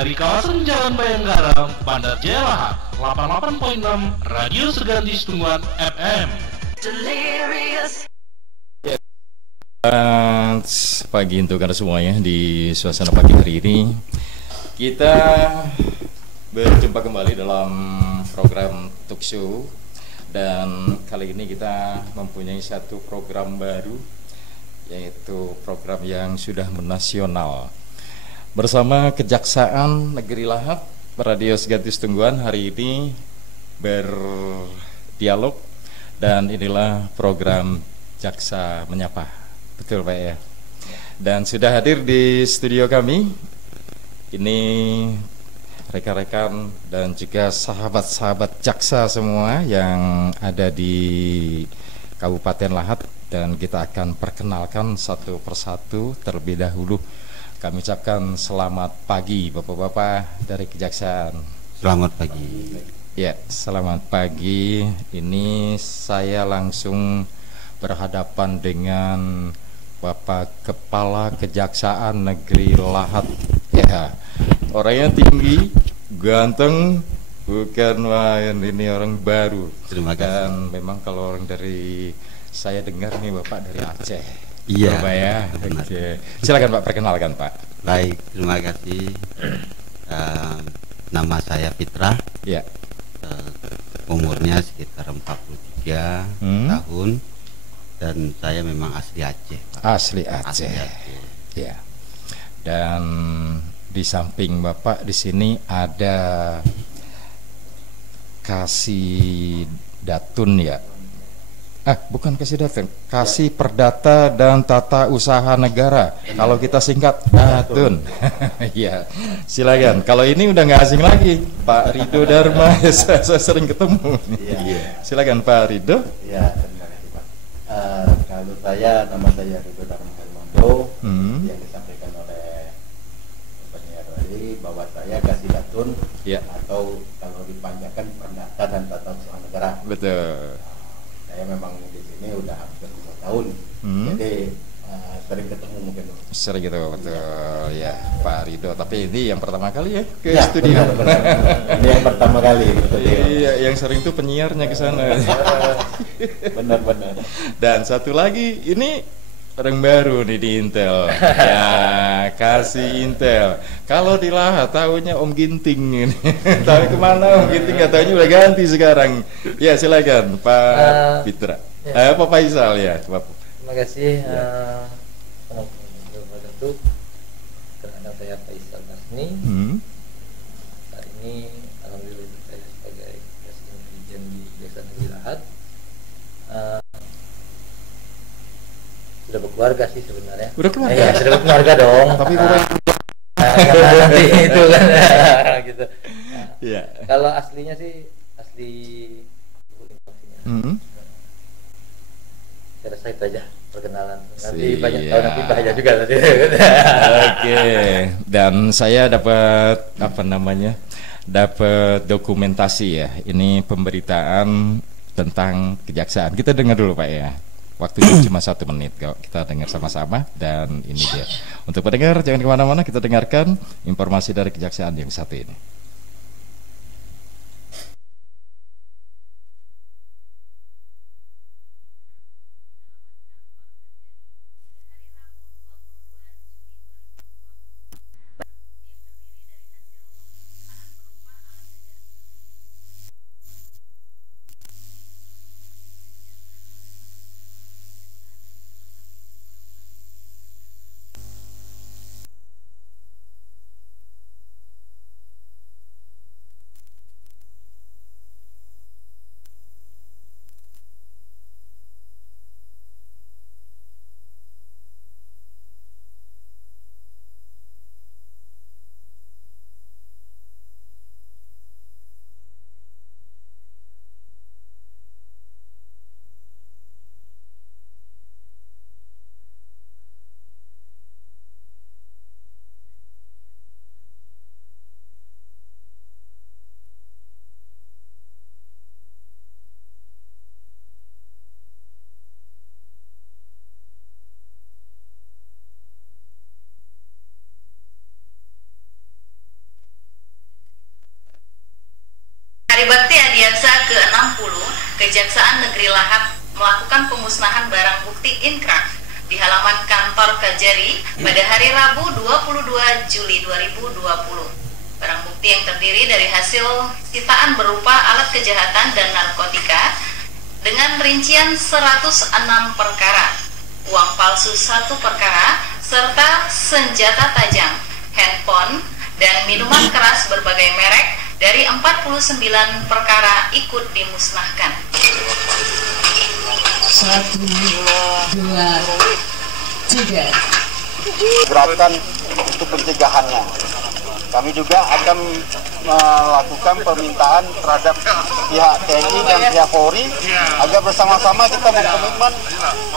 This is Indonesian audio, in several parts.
dari kawasan Jalan Bayangkara, Bandar Jaya Lahar, 88.6 Radio Seganti Tungguan FM. Delirious. Pagi untuk Anda semuanya di suasana pagi hari ini. Kita berjumpa kembali dalam program Talk Show. Dan kali ini kita mempunyai satu program baru, yaitu program yang sudah menasional. Bersama Kejaksaan Negeri Lahad, Radio Seganti Tungguan hari ini berdialog. Dan inilah program Jaksa Menyapa. Betul Pak ya. Dan sudah hadir di studio kami ini rekan-rekan dan juga sahabat-sahabat jaksa semua yang ada di Kabupaten Lahad, dan kita akan perkenalkan satu persatu. Terlebih dahulu kami ucapkan selamat pagi Bapak-bapak dari Kejaksaan. Selamat pagi. Ya, selamat pagi. Ini saya langsung berhadapan dengan Bapak Kepala Kejaksaan Negeri Lahad. Ya, orangnya tinggi, ganteng, bukan main, ini orang baru. Terima kasih. Dan memang kalau orang dari saya dengar nih Bapak dari Aceh. Iya. Bapak ya. Oke. Silakan Pak, perkenalkan Pak. Baik, terima kasih. Nama saya Fitra. Ya. Umurnya sekitar 43 tahun, dan saya memang asli Aceh. Asli Aceh. Asli Aceh. Ya. Dan di samping Bapak di sini ada Kasih Datun ya. Bukan Kasih Datun, Kasih Perdata dan Tata Usaha Negara. Kalau kita singkat Datun. Ya, silakan. Kalau ini udah nggak asing lagi, Pak Rido Dharma. Saya sering ketemu. Iya. Silakan Pak Rido. Ya, terima kasih Pak. Kalau nama saya Rido Dharma Hermanto, yang disampaikan oleh penyiar tadi bahwa saya Kasih Datun, Ya. atau kalau dipanjangkan Perdata dan Tata Usaha Negara. Betul. Saya memang di sini udah hampir 5 tahun, jadi sering ketemu mungkin. Sering gitu, betul ya Pak Rido. Tapi ini yang pertama kali ya ke Ya, studio. benar. Ini yang pertama kali ke studio. Iya, yang sering tuh penyiarnya ke sana. Benar. Dan satu lagi, ini orang baru nih di Intel. Ya, Kasih Intel. Kalau di Lahad tahunya Om Ginting ini. Tahu kemana Om Ginting? Nggak tahunya udah ganti sekarang. Ya, silakan Pak Fitra. Pak Faisal ya. Terima kasih Bapak Datuk. Terhadap saya Faisal Basni. Saat ini alhamdulillah saya sebagai Presiden Dirjen di Kejaksaan Negeri Lahad. Sudah berkeluarga sih sebenarnya. Udah keluarga? Ya, sudah berkeluarga dong. Tapi bukan. Nanti itu kan gitu. Iya. Kalau aslinya sih asli saya rasa itu aja perkenalan. Nanti banyak tahu, nanti bahaya juga nanti. Oke. Dan saya dapat dapat dokumentasi ya. Ini pemberitaan tentang kejaksaan. Kita dengar dulu Pak ya. Waktunya cuma 1 menit kok. Kita dengar sama-sama. Dan ini dia. Untuk pendengar jangan kemana-mana, kita dengarkan informasi dari kejaksaan yang satu ini. Hari Bakti Adiaksa ke-60, Kejaksaan Negeri Lahad melakukan pemusnahan barang bukti inkrah di halaman kantor Kajari pada hari Rabu 22 Juli 2020. Barang bukti yang terdiri dari hasil sitaan berupa alat kejahatan dan narkotika dengan rincian 106 perkara, uang palsu 1 perkara, serta senjata tajam, handphone, dan minuman keras berbagai merek dari 49 perkara ikut dimusnahkan. 1, 2, 3. Gerakan untuk pencegahannya. Kami juga akan melakukan permintaan terhadap pihak TNI dan pihak Polri agar bersama-sama kita berkomitmen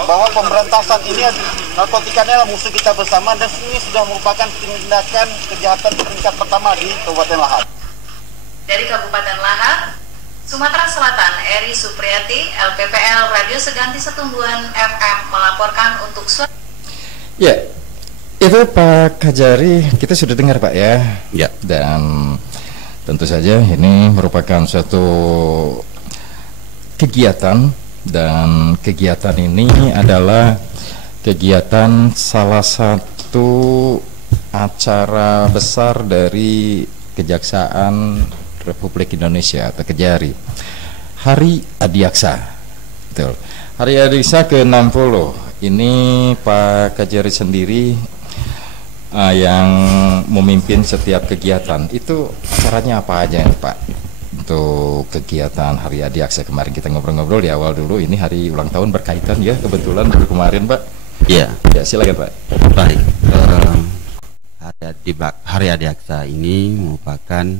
bahwa pemberantasan ini narkotika adalah musuh kita bersama dan ini sudah merupakan tindakan kejahatan tingkat pertama di Kabupaten Lahad. Dari Kabupaten Lahad, Sumatera Selatan, Eri Supriyati, LPPL Radio Seganti Setumbuhan FM melaporkan untuk Ya, itu Pak Kajari, kita sudah dengar Pak ya. Ya. Dan tentu saja ini merupakan suatu kegiatan, dan kegiatan ini adalah kegiatan salah satu acara besar dari Kejaksaan Republik Indonesia atau Kejari, Hari Adiaksa. Betul. Hari Adiaksa ke-60 ini Pak Kajari sendiri yang memimpin setiap kegiatan. Itu acaranya apa aja nih Pak? Untuk kegiatan Hari Adiaksa kemarin kita ngobrol-ngobrol di awal dulu, ini hari ulang tahun berkaitan ya kebetulan dari kemarin Pak. Iya. Ya silakan Pak. Baik. Hari Adiaksa ini merupakan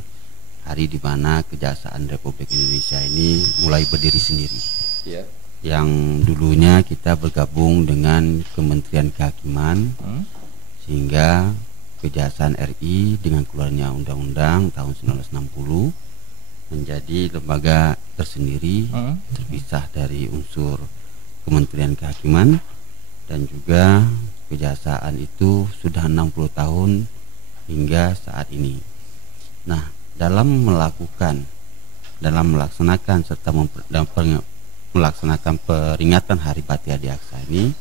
hari di mana Kejaksaan Republik Indonesia ini mulai berdiri sendiri. Ya. Yang dulunya kita bergabung dengan Kementerian Kehakiman, sehingga Kejaksaan RI dengan keluarnya Undang-Undang tahun 1960 menjadi lembaga tersendiri, terpisah dari unsur Kementerian Kehakiman, dan juga Kejaksaan itu sudah 60 tahun hingga saat ini. Nah, dalam melaksanakan serta melaksanakan peringatan Hari Bakti Adiaksa ini,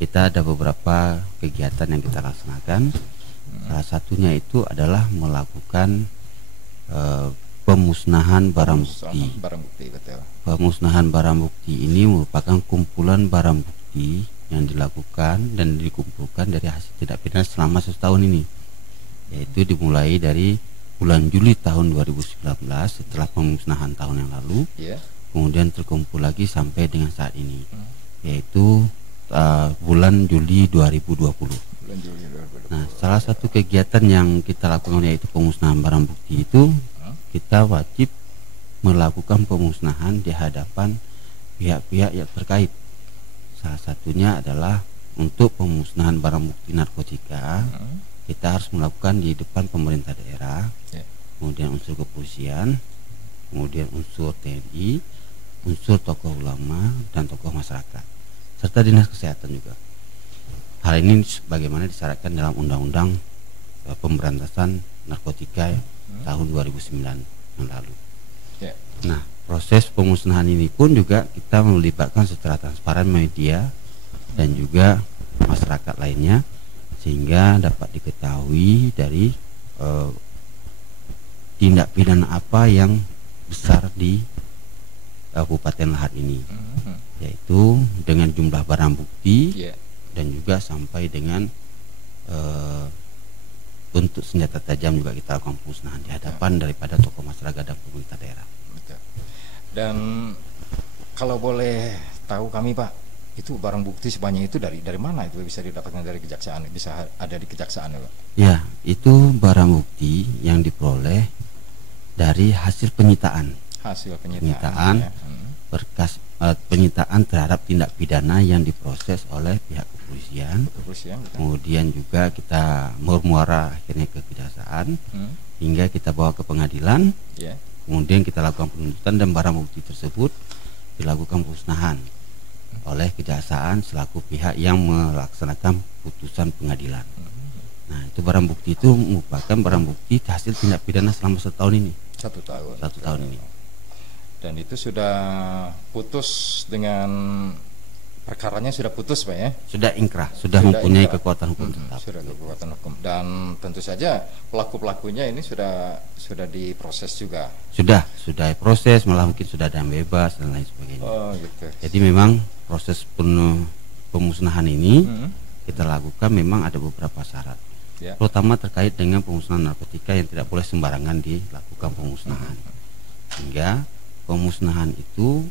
kita ada beberapa kegiatan yang kita laksanakan. Salah satunya itu adalah melakukan pemusnahan barang bukti. Pemusnahan barang bukti ini merupakan kumpulan barang bukti yang dilakukan dan dikumpulkan dari hasil tindak pidana selama 1 tahun ini, yaitu dimulai dari bulan Juli tahun 2019 setelah pemusnahan tahun yang lalu, kemudian terkumpul lagi sampai dengan saat ini, yaitu bulan Juli 2020. Nah, salah satu kegiatan yang kita lakukan yaitu pemusnahan barang bukti itu, kita wajib melakukan pemusnahan di hadapan pihak-pihak yang terkait. Salah satunya adalah untuk pemusnahan barang bukti narkotika, kita harus melakukan di depan pemerintah daerah, kemudian unsur kepolisian, kemudian unsur TNI, unsur tokoh ulama dan tokoh masyarakat, serta dinas kesehatan juga. Hal ini bagaimana disyaratkan dalam Undang-Undang Pemberantasan Narkotika tahun 2009 yang lalu. Nah, proses pemusnahan ini pun juga kita melibatkan secara transparan media dan juga masyarakat lainnya, sehingga dapat diketahui dari tindak pidana apa yang besar di Kabupaten Lahad ini, yaitu dengan jumlah barang bukti dan juga sampai dengan untuk senjata tajam juga kita lakukan pemusnahan di hadapan daripada tokoh masyarakat dan pemerintah daerah. Dan kalau boleh tahu kami Pak, itu barang bukti sebanyak itu dari mana itu bisa didapatkan dari kejaksaan, bisa ada di kejaksaan ya Pak? Ya, itu barang bukti yang diperoleh dari hasil penyitaan. Berkas penyitaan terhadap tindak pidana yang diproses oleh pihak kepolisian. Kemudian juga kita bermuara akhirnya ke kejaksaan, hingga kita bawa ke pengadilan. Kemudian kita lakukan penuntutan dan barang bukti tersebut dilakukan pemusnahan oleh kejaksaan selaku pihak yang melaksanakan putusan pengadilan. Nah, itu barang bukti itu merupakan barang bukti hasil tindak pidana selama 1 tahun ini. 1 tahun. 1 tahun ini. Dan itu sudah putus dengan perkaranya, sudah putus Pak ya? Sudah ingkrah, sudah mempunyai kekuatan hukum tetap. Sudah kekuatan hukum. Dan tentu saja pelaku-pelakunya ini sudah diproses juga. Sudah proses, malah mungkin sudah ada yang bebas dan lain sebagainya. Oh gitu. Jadi memang proses pemusnahan ini kita lakukan memang ada beberapa syarat. Ya. Terutama terkait dengan pemusnahan narkotika yang tidak boleh sembarangan dilakukan pemusnahan. Sehingga pemusnahan itu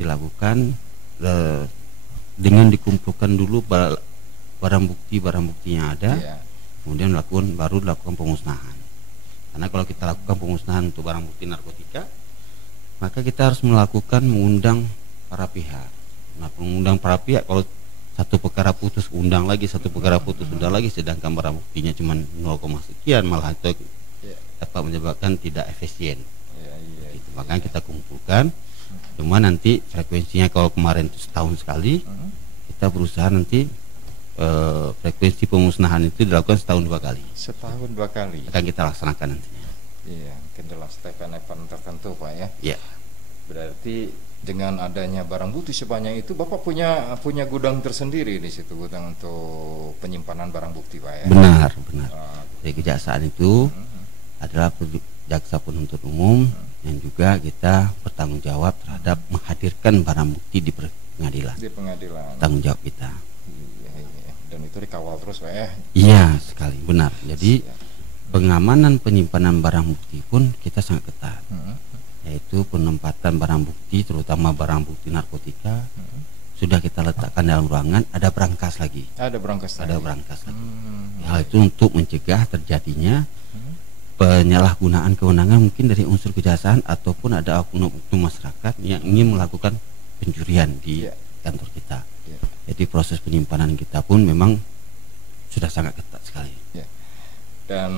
dilakukan dengan dikumpulkan dulu barang bukti yang ada, kemudian baru dilakukan pemusnahan. Karena kalau kita lakukan pemusnahan untuk barang bukti narkotika, maka kita harus mengundang para pihak. Nah, mengundang para pihak, kalau satu perkara putus undang lagi, satu perkara putus undang lagi, sedangkan barang buktinya cuma 0, sekian, malah itu dapat menyebabkan tidak efisien. Gitu. Makanya kita kumpulkan, cuma nanti frekuensinya kalau kemarin itu setahun sekali, kita berusaha nanti frekuensi pemusnahan itu dilakukan setahun 2 kali. Setahun 2 kali akan kita laksanakan nantinya. Iya, mungkin dalam event tertentu Pak ya. Iya. Berarti dengan adanya barang bukti sebanyak itu, Bapak punya gudang tersendiri di situ, gudang untuk penyimpanan barang bukti Pak ya. Benar. Jadi kejaksaan itu adalah jaksa penuntut umum yang juga kita bertanggung jawab terhadap menghadirkan barang bukti di pengadilan. Di pengadilan. Tanggung jawab kita. Iya. Dan itu dikawal terus Pak ya. Iya sekali, benar. Jadi pengamanan penyimpanan barang bukti pun kita sangat ketat. Yaitu penempatan barang bukti, terutama barang bukti narkotika, sudah kita letakkan dalam ruangan. Ada berangkas lagi. Ada berangkas lagi. Hal itu untuk mencegah terjadinya penyalahgunaan kewenangan mungkin dari unsur kejaksaan ataupun ada oknum masyarakat yang ingin melakukan pencurian di kantor kita. Jadi proses penyimpanan kita pun memang sudah sangat ketat sekali. Dan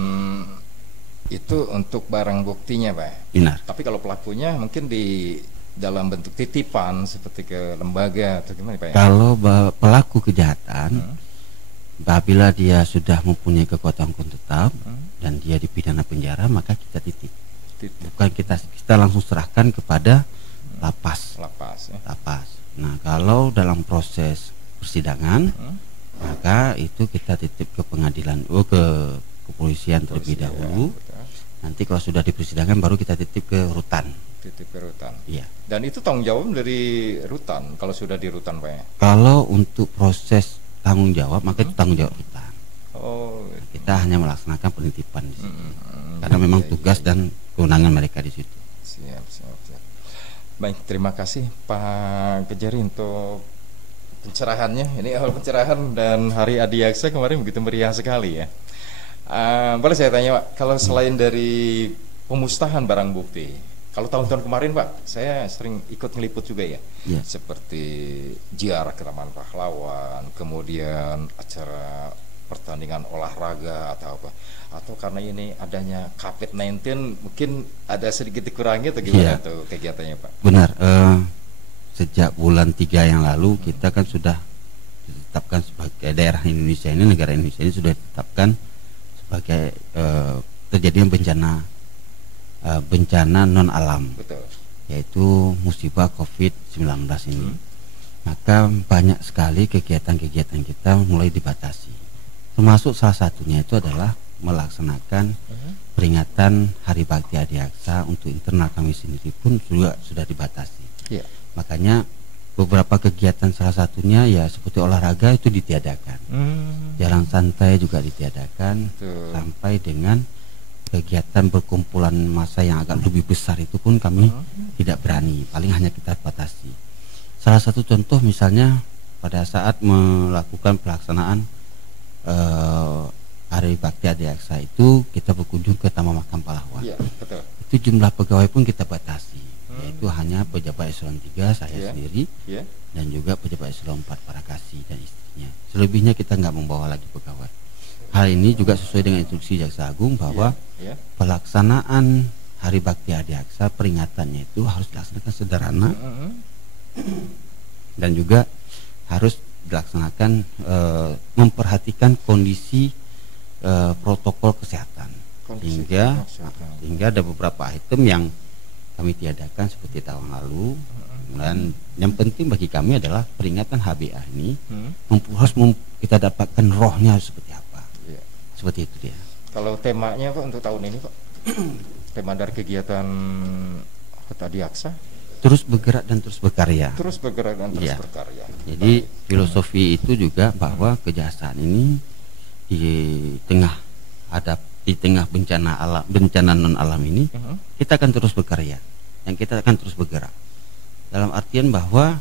itu untuk barang buktinya Pak. Benar. Tapi kalau pelakunya mungkin di dalam bentuk titipan seperti ke lembaga atau gimana Pak ya? Kalau pelaku kejahatan apabila dia sudah mempunyai kekuatan hukum tetap dan dia dipidana penjara, maka kita titip. Bukan kita langsung serahkan kepada lapas. Lapas. Nah, kalau dalam proses persidangan, maka itu kita titip ke pengadilan, ke kepolisian terlebih dahulu. Nanti kalau sudah di persidangan baru kita titip ke rutan. Iya. Dan itu tanggung jawab dari rutan kalau sudah di rutan Pak ya? Kalau untuk proses tanggung jawab, maka itu tanggung jawab rutan. Kita hanya melaksanakan penitipan di situ. Karena memang tugas dan kewenangan mereka di situ. Siap. Baik, terima kasih Pak Kejari untuk pencerahannya. Ini awal pencerahan dan Hari Adiaksa kemarin begitu meriah sekali ya. Boleh saya tanya Pak, kalau selain dari pemusnahan barang bukti, kalau tahun-tahun kemarin Pak, saya sering ikut ngeliput juga ya, seperti ziarah ke Taman Pahlawan, kemudian acara pertandingan olahraga atau apa, atau karena ini adanya COVID-19 mungkin ada sedikit dikurangi atau gimana tuh kegiatannya Pak? Benar, sejak bulan 3 yang lalu kita kan sudah ditetapkan sebagai daerah Indonesia ini, negara Indonesia ini sudah ditetapkan sebagai terjadinya bencana non alam. Betul. Yaitu musibah COVID-19 ini. Maka banyak sekali kegiatan-kegiatan kita mulai dibatasi. Termasuk salah satunya itu adalah melaksanakan peringatan Hari Bakti Adiaksa untuk internal kami sendiri pun juga sudah dibatasi. Makanya beberapa kegiatan salah satunya ya seperti olahraga itu ditiadakan, jalan santai juga ditiadakan, sampai dengan kegiatan berkumpulan massa yang agak lebih besar itu pun kami tidak berani, paling hanya kita batasi. Salah satu contoh misalnya pada saat melakukan pelaksanaan Hari Bakti Adiaksa itu kita berkunjung ke Taman Makam Pahlawan. Itu jumlah pegawai pun kita batasi. Yaitu hanya pejabat eselon 3 saya sendiri dan juga pejabat eselon 4 para kasih dan istrinya. Selebihnya kita nggak membawa lagi pegawai. Hal ini juga sesuai dengan instruksi Jaksa Agung bahwa pelaksanaan Hari Bakti Adiaksa peringatannya itu harus dilaksanakan sederhana dan juga harus dilaksanakan memperhatikan kondisi protokol kesehatan. Hingga ada beberapa item yang kami tiadakan seperti tahun lalu. Dan yang penting bagi kami adalah peringatan HBA ini kita dapatkan rohnya seperti apa. Seperti itu dia. Kalau temanya Pak untuk tahun ini Pak, tema dari kegiatan HUT Adiaksa? Terus bergerak dan terus berkarya. Terus bergerak dan terus berkarya. Jadi filosofi itu juga bahwa kejaksaan ini di tengah bencana non alam ini, kita akan terus berkarya dan kita akan terus bergerak. Dalam artian bahwa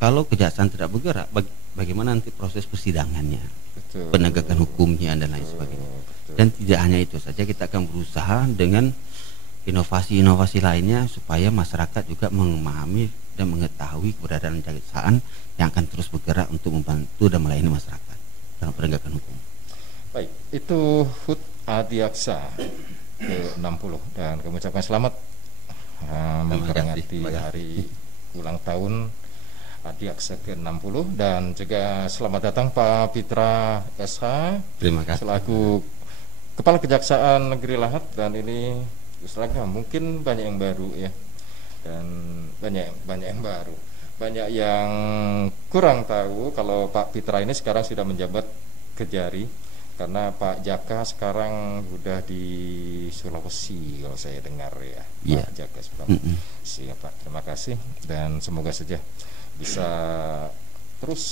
kalau kejaksaan tidak bergerak, bagaimana nanti proses persidangannya, penegakan hukumnya dan lain sebagainya. Dan tidak hanya itu saja, kita akan berusaha dengan inovasi-inovasi lainnya supaya masyarakat juga memahami dan mengetahui keberadaan kejaksaan yang akan terus bergerak untuk membantu dan melayani masyarakat dalam penegakan hukum. Baik, itu HUT Adiaksa ke-60 dan kami ucapkan selamat memperingati hari ulang tahun Adiaksa ke-60 dan juga selamat datang Pak Pitra SH. Terima kasih. Selaku Kepala Kejaksaan Negeri Lahat, dan ini istilahnya mungkin banyak yang baru ya, dan banyak yang baru, banyak yang kurang tahu kalau Pak Pitra ini sekarang sudah menjabat Kejari, karena Pak Jaka sekarang sudah di Sulawesi kalau saya dengar ya. Pak Jaka Sulawesi. Pak, terima kasih dan semoga saja bisa terus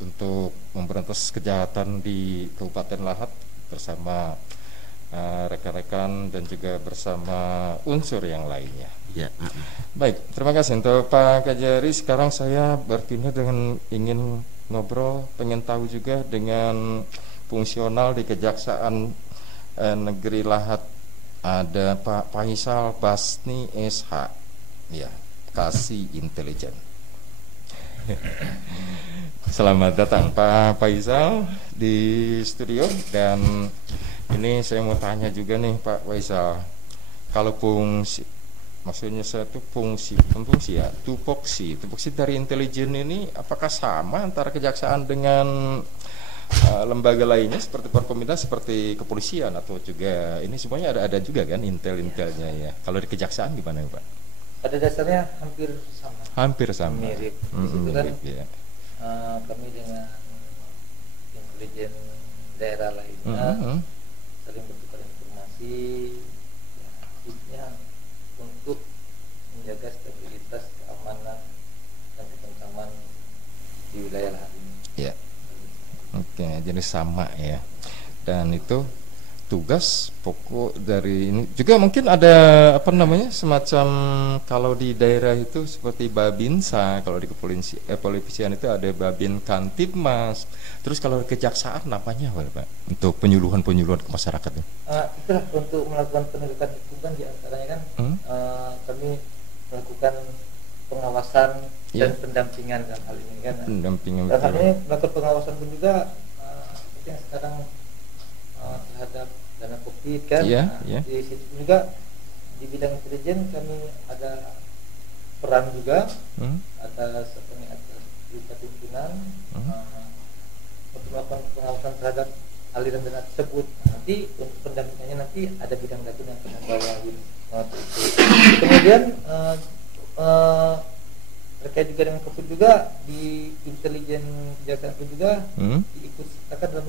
untuk memberantas kejahatan di Kabupaten Lahat bersama rekan-rekan dan juga bersama unsur yang lainnya. Baik, terima kasih untuk Pak Kejari. Sekarang saya berpindah dengan ingin ngobrol, pengen tahu juga dengan fungsional di Kejaksaan Negeri Lahat. Ada Pak Faisal Basni SH, ya, Kasih Intelijen. Selamat datang Pak Faisal di studio. Dan ini saya mau tanya juga nih Pak Faisal, kalau fungsi, maksudnya saya tuh fungsi ya, tupoksi dari intelijen ini apakah sama antara kejaksaan dengan lembaga lainnya seperti Forkominda, seperti kepolisian, atau juga ini semuanya ada juga kan intelnya ya? Kalau di kejaksaan gimana Pak? Pada dasarnya hampir sama. Hampir sama. Mirip. Di situ kan kami dengan intelijen daerah lainnya saling bertukar informasi, ya, untuk menjaga stabilitas, keamanan dan ketentraman di wilayah Lahat ini. Ya. Oke, jadi sama ya. Dan itu tugas pokok dari ini juga mungkin ada apa namanya semacam, kalau di daerah itu seperti Babinsa, kalau di kepolisian itu ada Babin Kantipmas. Terus kalau kejaksaan namanya apa Pak? Untuk penyuluhan ke masyarakat ya? Itulah untuk melakukan penegakan hukum kan, diantaranya kan kami melakukan pengawasan dan pendampingan dalam hal ini kan. Pendampingan. Dan hal ini melakukan pengawasan pun juga seperti yang sekarang terhadap dana COVID kan. Di situ juga di bidang intelijen kami ada peran juga atas pimpinan untuk melakukan pengawasan terhadap aliran dana tersebut. Nanti untuk pendampingannya nanti ada bidang data yang akan membawain. Kemudian terkait juga dengan COVID juga di intelijen kejaksaan pun juga diikut sertakan dalam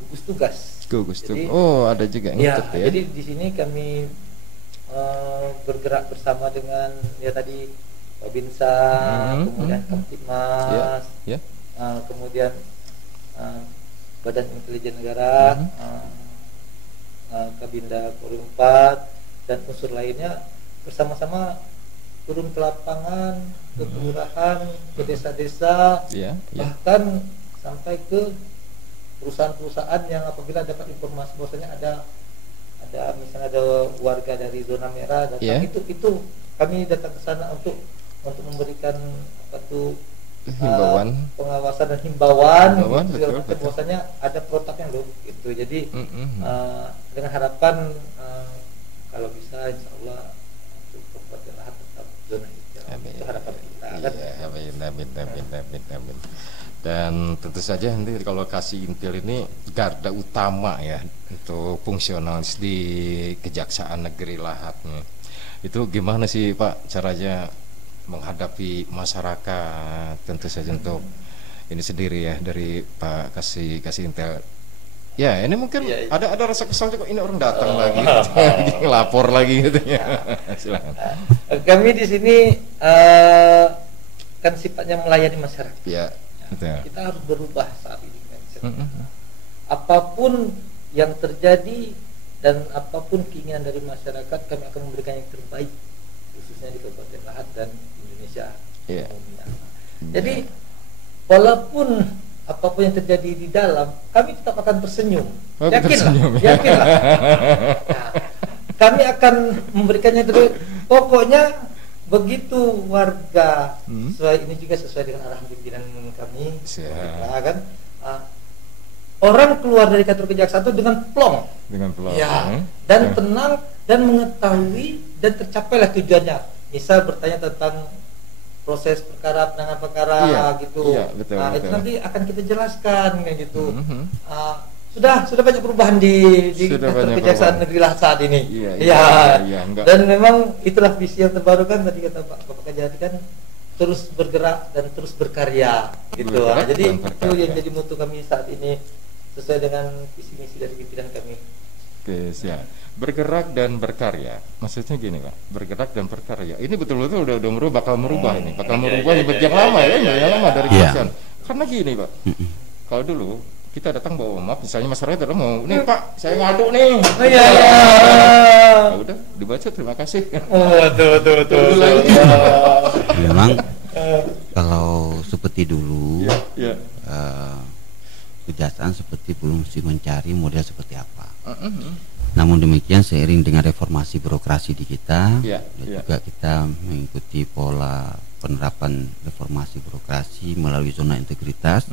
gugus tugas. Jadi, ada juga ya. Jadi di sini kami bergerak bersama dengan ya tadi Babinsa, kemudian Kamtipmas, kemudian Badan Intelijen Negara, Kabinda Polri 4 dan unsur lainnya bersama-sama turun ke lapangan, ke kelurahan, ke desa-desa, bahkan sampai ke perusahaan-perusahaan yang apabila dapat informasi bahwasanya ada misalnya ada warga dari zona merah datang, itu kami datang ke sana untuk memberikan himbauan, pengawasan dan himbauan gitu, bahwasanya ada protokol loh gitu. Jadi dengan harapan kalau bisa insya Allah untuk Kabupaten Lahat tetap zona hijau. Itu harapan kita kan. Amin. Dan tentu saja nanti kalau kasih intel ini garda utama ya untuk fungsionalis di Kejaksaan Negeri Lahat. Itu gimana sih Pak caranya menghadapi masyarakat, tentu saja untuk ini sendiri ya dari Pak kasih intel. Ya ini mungkin ada rasa kesal juga, ini orang datang lagi lapor lagi gitu ya. Silakan. Kami di sini kan sifatnya melayani masyarakat. Ya. Betul. Kita harus berubah saat ini. Apapun yang terjadi dan apapun keinginan dari masyarakat, kami akan memberikan yang terbaik, khususnya di Kabupaten Lahat dan Indonesia umumnya. Jadi walaupun apapun yang terjadi di dalam, kami tetap akan tersenyum. Yakinlah. Nah, kami akan memberikannya terbaik. Pokoknya begitu warga ini juga sesuai dengan arahan pimpinan kami, kan orang keluar dari kantor kejaksaan itu dengan plong, dan tenang dan mengetahui dan tercapailah tujuannya. Misal bertanya tentang proses perkara, penanganan perkara gitu. Betul. Itu nanti akan kita jelaskan kayak gitu. Sudah banyak perubahan di kantor Kejaksaan Negeri Lahat saat ini. Dan memang itulah visi yang terbaru kan, tadi kata Bapak Kajari kan, terus bergerak dan terus berkarya gitu. Jadi itu yang jadi mutu kami saat ini, sesuai dengan visi misi dari pimpinan kami. Oke, siap. Bergerak dan berkarya. Maksudnya gini Pak, bergerak dan berkarya. Ini betul-betul udah bakal merubah ini yang lama yang lama dari kejaksaan. Karena gini Pak, kalau dulu kita datang bawa map, misalnya masyarakat datang mau, nih Pak, saya ngadu nih. Udah dibaca, terima kasih. Betul. Memang kalau seperti dulu, kejaksaan seperti belum mesti mencari model seperti apa. Namun demikian seiring dengan reformasi birokrasi di kita, juga kita mengikuti pola penerapan reformasi birokrasi melalui zona integritas.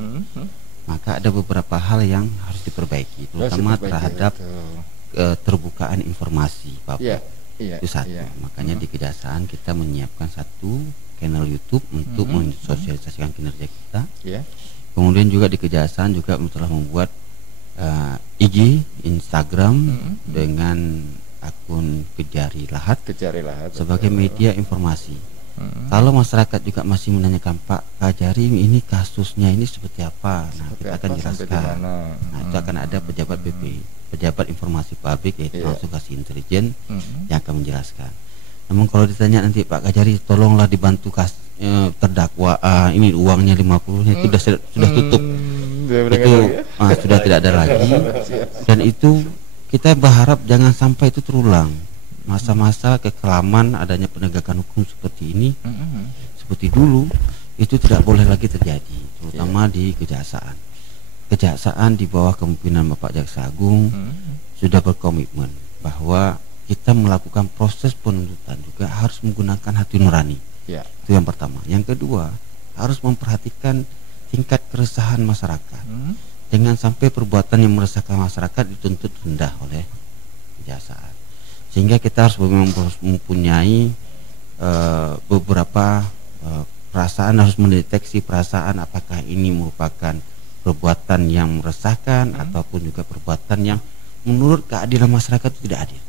Maka ada beberapa hal yang harus diperbaiki, terutama terhadap terbukaan informasi, Bapak. Itu satu. Makanya di Kejaksaan kita menyiapkan satu channel YouTube untuk mensosialisasikan kinerja kita. Kemudian juga di Kejaksaan juga telah membuat IG, Instagram dengan akun Kejari Lahat sebagai media informasi. Kalau masyarakat juga masih menanyakan, Pak Kajari ini kasusnya ini seperti apa, nah kita akan jelaskan. Nah itu akan ada pejabat BP, pejabat informasi publik, yaitu langsung kasih intelijen yang akan menjelaskan. Namun kalau ditanya nanti, Pak Kajari tolonglah dibantu terdakwa ini uangnya 50 itu sudah tutup, itu sudah tidak ada lagi. Dan itu kita berharap jangan sampai itu terulang. Masa-masa kekelaman adanya penegakan hukum seperti ini, seperti dulu, itu tidak boleh lagi terjadi, terutama di Kejaksaan. Kejaksaan di bawah kepemimpinan Bapak Jaksa Agung sudah berkomitmen bahwa kita melakukan proses penuntutan juga harus menggunakan hati nurani. Itu yang pertama. Yang kedua, harus memperhatikan tingkat keresahan masyarakat. Jangan sampai perbuatan yang meresahkan masyarakat dituntut rendah oleh Kejaksaan. Sehingga kita harus mempunyai beberapa perasaan, harus mendeteksi perasaan apakah ini merupakan perbuatan yang meresahkan ataupun juga perbuatan yang menurut keadilan masyarakat itu tidak adil.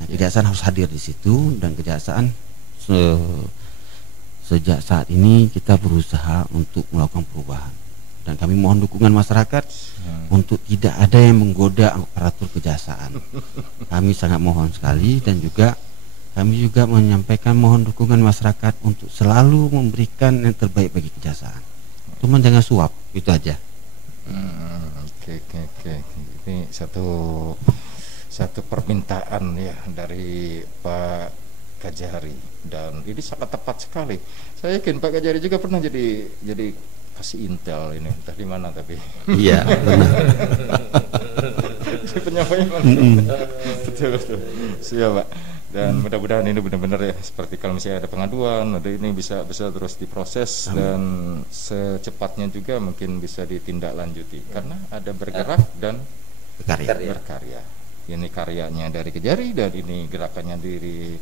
Nah, Kejaksaan harus hadir di situ, dan Kejaksaan sejak saat ini kita berusaha untuk melakukan perubahan. Dan kami mohon dukungan masyarakat untuk tidak ada yang menggoda aparatur Kejaksaan. Kami sangat mohon sekali, dan juga kami juga menyampaikan mohon dukungan masyarakat untuk selalu memberikan yang terbaik bagi Kejaksaan. Cuman jangan suap, itu aja. Oke. Ini satu permintaan ya dari Pak Kajari, dan ini sangat tepat sekali. Saya yakin Pak Kajari juga pernah jadi kasih intel ini, entah di mana tapi. Iya, benar. Penyampaian. Betul. Siap Pak. Dan mudah-mudahan ini benar-benar ya, seperti kalau misalnya ada pengaduan, nanti ini bisa terus diproses dan secepatnya juga mungkin bisa ditindaklanjuti, karena ada bergerak dan berkarya. Ini karyanya dari Kejari, dan ini gerakannya dari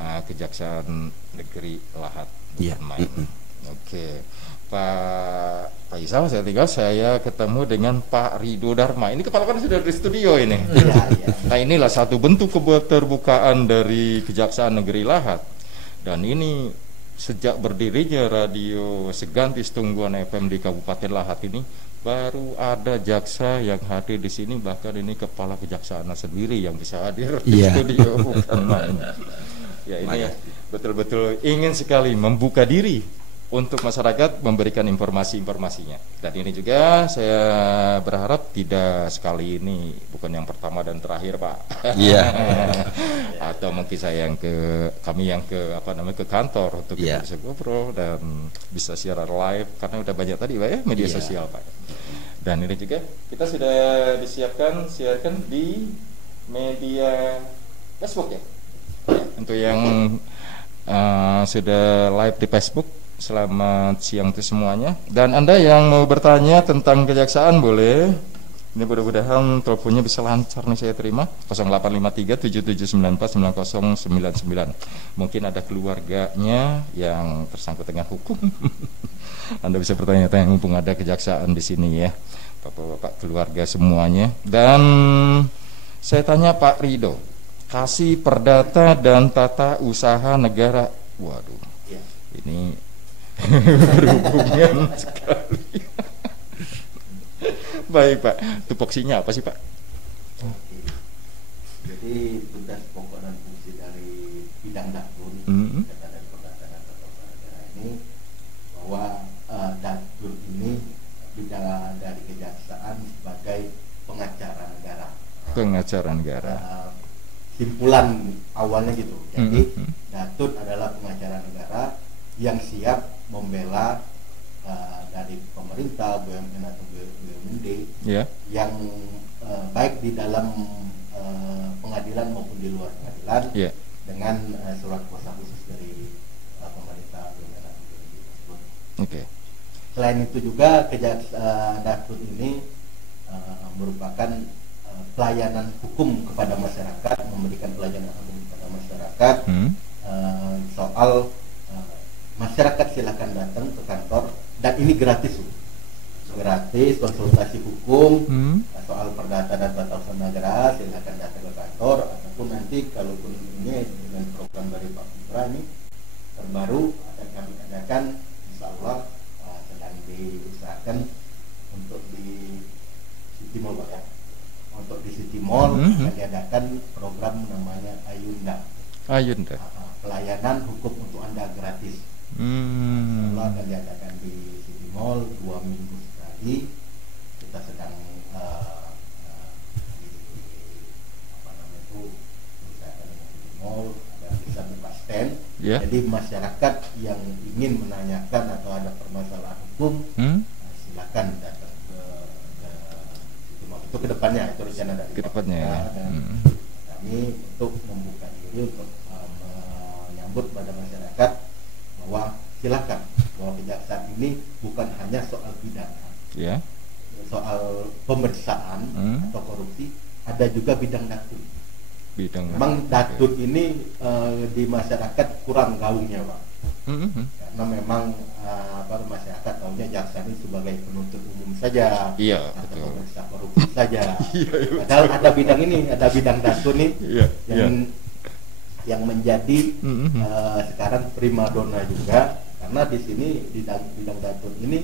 Kejaksaan Negeri Lahat. Oke. Pak Isal, saya ketemu dengan Pak Rido Dharma. Ini kepala kan sudah di studio ini. Nah, inilah satu bentuk keterbukaan dari Kejaksaan Negeri Lahat. Dan ini sejak berdirinya Radio Segantis Tungguan FM di Kabupaten Lahat ini, baru ada jaksa yang hadir di sini, bahkan ini kepala kejaksaan sendiri yang bisa hadir di studio, bukan main. Ya, ini betul-betul ingin sekali membuka diri untuk masyarakat, memberikan informasi-informasinya. Dan ini juga saya berharap tidak sekali ini, bukan yang pertama dan terakhir, Pak. Iya. Atau mungkin kami yang ke kantor untuk kita bisa ngobrol dan bisa siaran live, karena udah banyak tadi, Pak, ya, media sosial, Pak. Dan ini juga kita sudah siarkan di media Facebook, ya. Untuk yang sudah live di Facebook, selamat siang untuk semuanya. Dan Anda yang mau bertanya tentang kejaksaan boleh. Ini mudah-mudahan teleponnya bisa lancar nih saya terima. 085377949099. Mungkin ada keluarganya yang tersangkut dengan hukum. Anda bisa bertanya-tanya mumpung ada kejaksaan di sini, ya. Bapak-bapak keluarga semuanya. Dan saya tanya Pak Rido, Kasih Perdata dan Tata Usaha Negara. Waduh. Ini berhubungan sekali. Baik, Pak, tupoksinya apa sih, Pak? Jadi tugas pokok dan fungsi dari bidang datur dan perdata dan tata usaha negara ini, bahwa datur ini bidang dari kejaksaan sebagai pengacara negara. Pengacara negara. Simpulan awalnya gitu. Jadi datur adalah pengacara negara yang siap membela dari pemerintah, BUMN atau BUMD, yang baik di dalam pengadilan maupun di luar pengadilan, dengan surat kuasa khusus dari pemerintah, BUMN atau BUMD tersebut. Selain itu juga datur ini merupakan pelayanan hukum kepada masyarakat, memberikan pelayanan hukum kepada masyarakat, soal masyarakat silakan datang ke kantor, dan ini gratis konsultasi hukum soal perdata dan tata usaha negara, silakan datang ke kantor, ataupun nanti kalaupun ini dengan program dari Pak Putra ini terbaru akan kami adakan, insya Allah sedang diusahakan untuk di City Mall, Pak, ya. Untuk di City Mall akan diadakan program namanya Ayunda. Pelayanan hukum untuk Anda gratis. Allah akan diadakan di City Mall 2 minggu sekali. Kita sedang berusaha dengan City Mall dan bisa buka stand. Jadi masyarakat yang ingin menanyakan atau ada permasalahan hukum, silakan datang ke City Mall. Itu kedepannya, itu rencana dari kedepannya. Dan kami untuk membuka diri untuk menyambut pada masyarakat bahwa silakan, bahwa kejaksaan ini bukan hanya soal pidana, soal pemeriksaan atau korupsi, ada juga bidang datur. Memang datur ini di masyarakat kurang gaungnya, Pak, karena memang masyarakat tahunya jaksa ini sebagai penuntut umum saja, atau pemeriksa korupsi saja. Padahal ada bidang ini, ada bidang datur nih yang menjadi sekarang primadona juga, karena di sini di bidang datur ini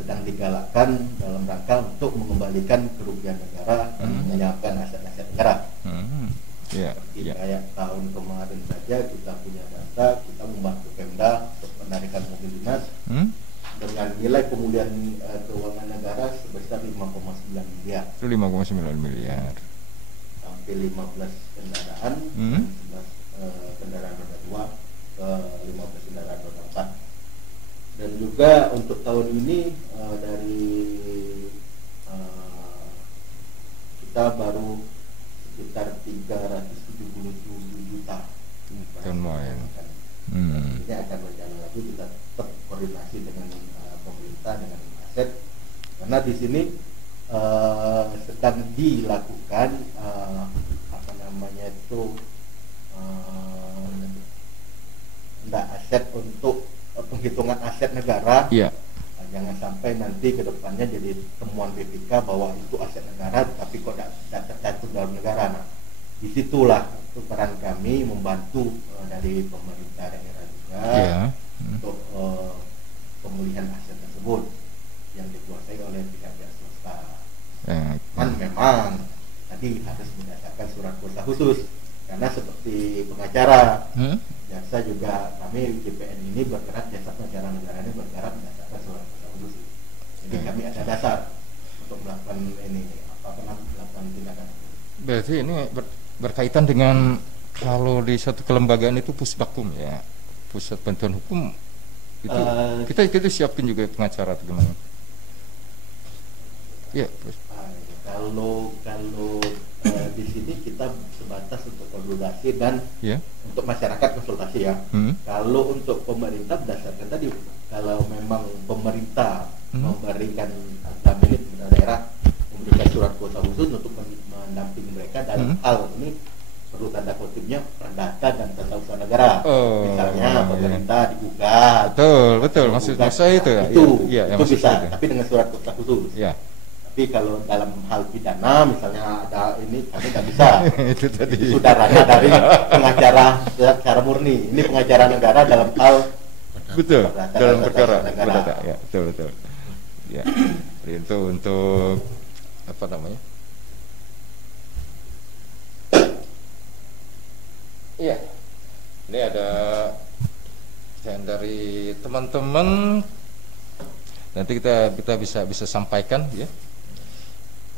sedang digalakkan dalam rangka untuk mengembalikan kerugian negara dan menyiapkan aset-aset negara. Kayak tahun kemarin saja kita punya data, kita membantu Pemda untuk menarikan mobil dinas dengan nilai pemulihan keuangan negara sebesar 5,9 miliar. 5,9 miliar. Sampai 15 kendaraan, 11 kendaraan roda 2 ke 15 kendaraan roda 4. Dan juga untuk tahun ini dari kita baru sekitar 377 juta. Lumayan. Ini akan berjalan lagi, kita tetap koordinasi dengan pemerintah, dengan aset, karena di sini sedang dilakukan aset untuk penghitungan aset negara. Iya. Jangan sampai nanti ke depannya jadi temuan BPK bahwa itu aset negara tapi kok tidak tercatat dalam negara. Nah, disitulah peran kami membantu dari pemerintah daerah juga untuk pemulihan aset tersebut yang dikuasai oleh pihak-pihak swasta. Kan memang tadi harus berdasarkan surat kuasa khusus karena seperti pengacara, jaksa juga kami JPN ini bergerak, jasa pengacara negara ini bergerak berdasarkan surat kuasa khusus. Jadi kami ada dasar untuk melakukan melakukan tindakan. Berarti ini berkaitan dengan kalau di satu kelembagaan itu Pusbakum ya, Pusat Bantuan Hukum itu kita siapin juga pengacara atau gimana? Ya. Kalau di sini kita sebatas untuk konsultasi dan untuk masyarakat konsultasi ya. Kalau untuk pemerintah berdasarkan tadi, kalau memang pemerintah memberikan milik daerah memberikan surat kuasa khusus untuk mendampingi mereka dalam hal ini perlu tanda kutipnya perdata dan tata usaha negara. Misalnya pemerintah digugat. Betul. Maksud saya itu ya. Itu bisa, itu. tapi dengan surat kuasa khusus. Ya. Tapi kalau dalam hal pidana misalnya ada ini kami tidak bisa. Itu tadi. Sudah ranah dari pengacara secara murni. Ini pengacara negara dalam hal dalam perkara perdata. Ya, betul. Ya. Itu untuk apa namanya? Iya. Ini ada yang dari teman-teman nanti kita bisa sampaikan ya.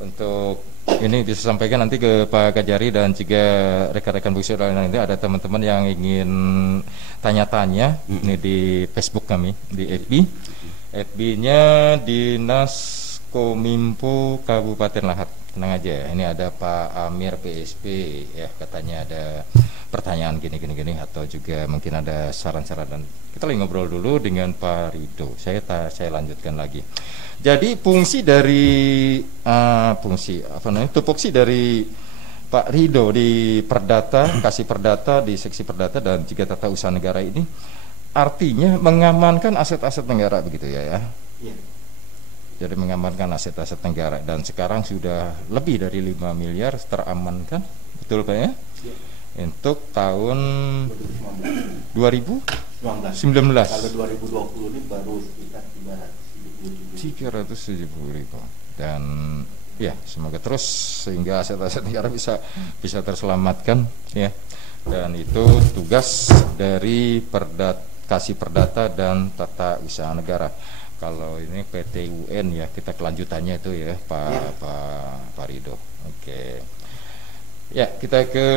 Untuk ini bisa sampaikan nanti ke Pak Kajari dan juga rekan-rekan Buksi lain. Nanti ada teman-teman yang ingin tanya-tanya ini di Facebook kami di FB. FB-nya Dinas Kominfo Kabupaten Lahat. Tenang aja, ini ada Pak Amir PSP ya, katanya ada pertanyaan gini atau juga mungkin ada saran-saran, dan kita lagi ngobrol dulu dengan Pak Rido. Saya lanjutkan lagi. Jadi fungsi dari tupoksi dari Pak Rido di Perdata, Kasih Perdata di Seksi Perdata dan juga Tata Usaha Negara ini artinya mengamankan aset-aset negara begitu ya. Iya. Jadi mengamankan aset-aset negara, dan sekarang sudah lebih dari 5 miliar teramankan, betul Pak ya? Ya. Untuk tahun 2019. Kalau 2020 ini baru sekitar 370 ribu. Dan ya semoga terus sehingga aset-aset negara bisa terselamatkan ya. Dan itu tugas dari Kasih Perdata dan Tata Usaha Negara. Kalau ini PT UN ya, kita kelanjutannya itu ya Pak Rido. Oke. Ya, kita ke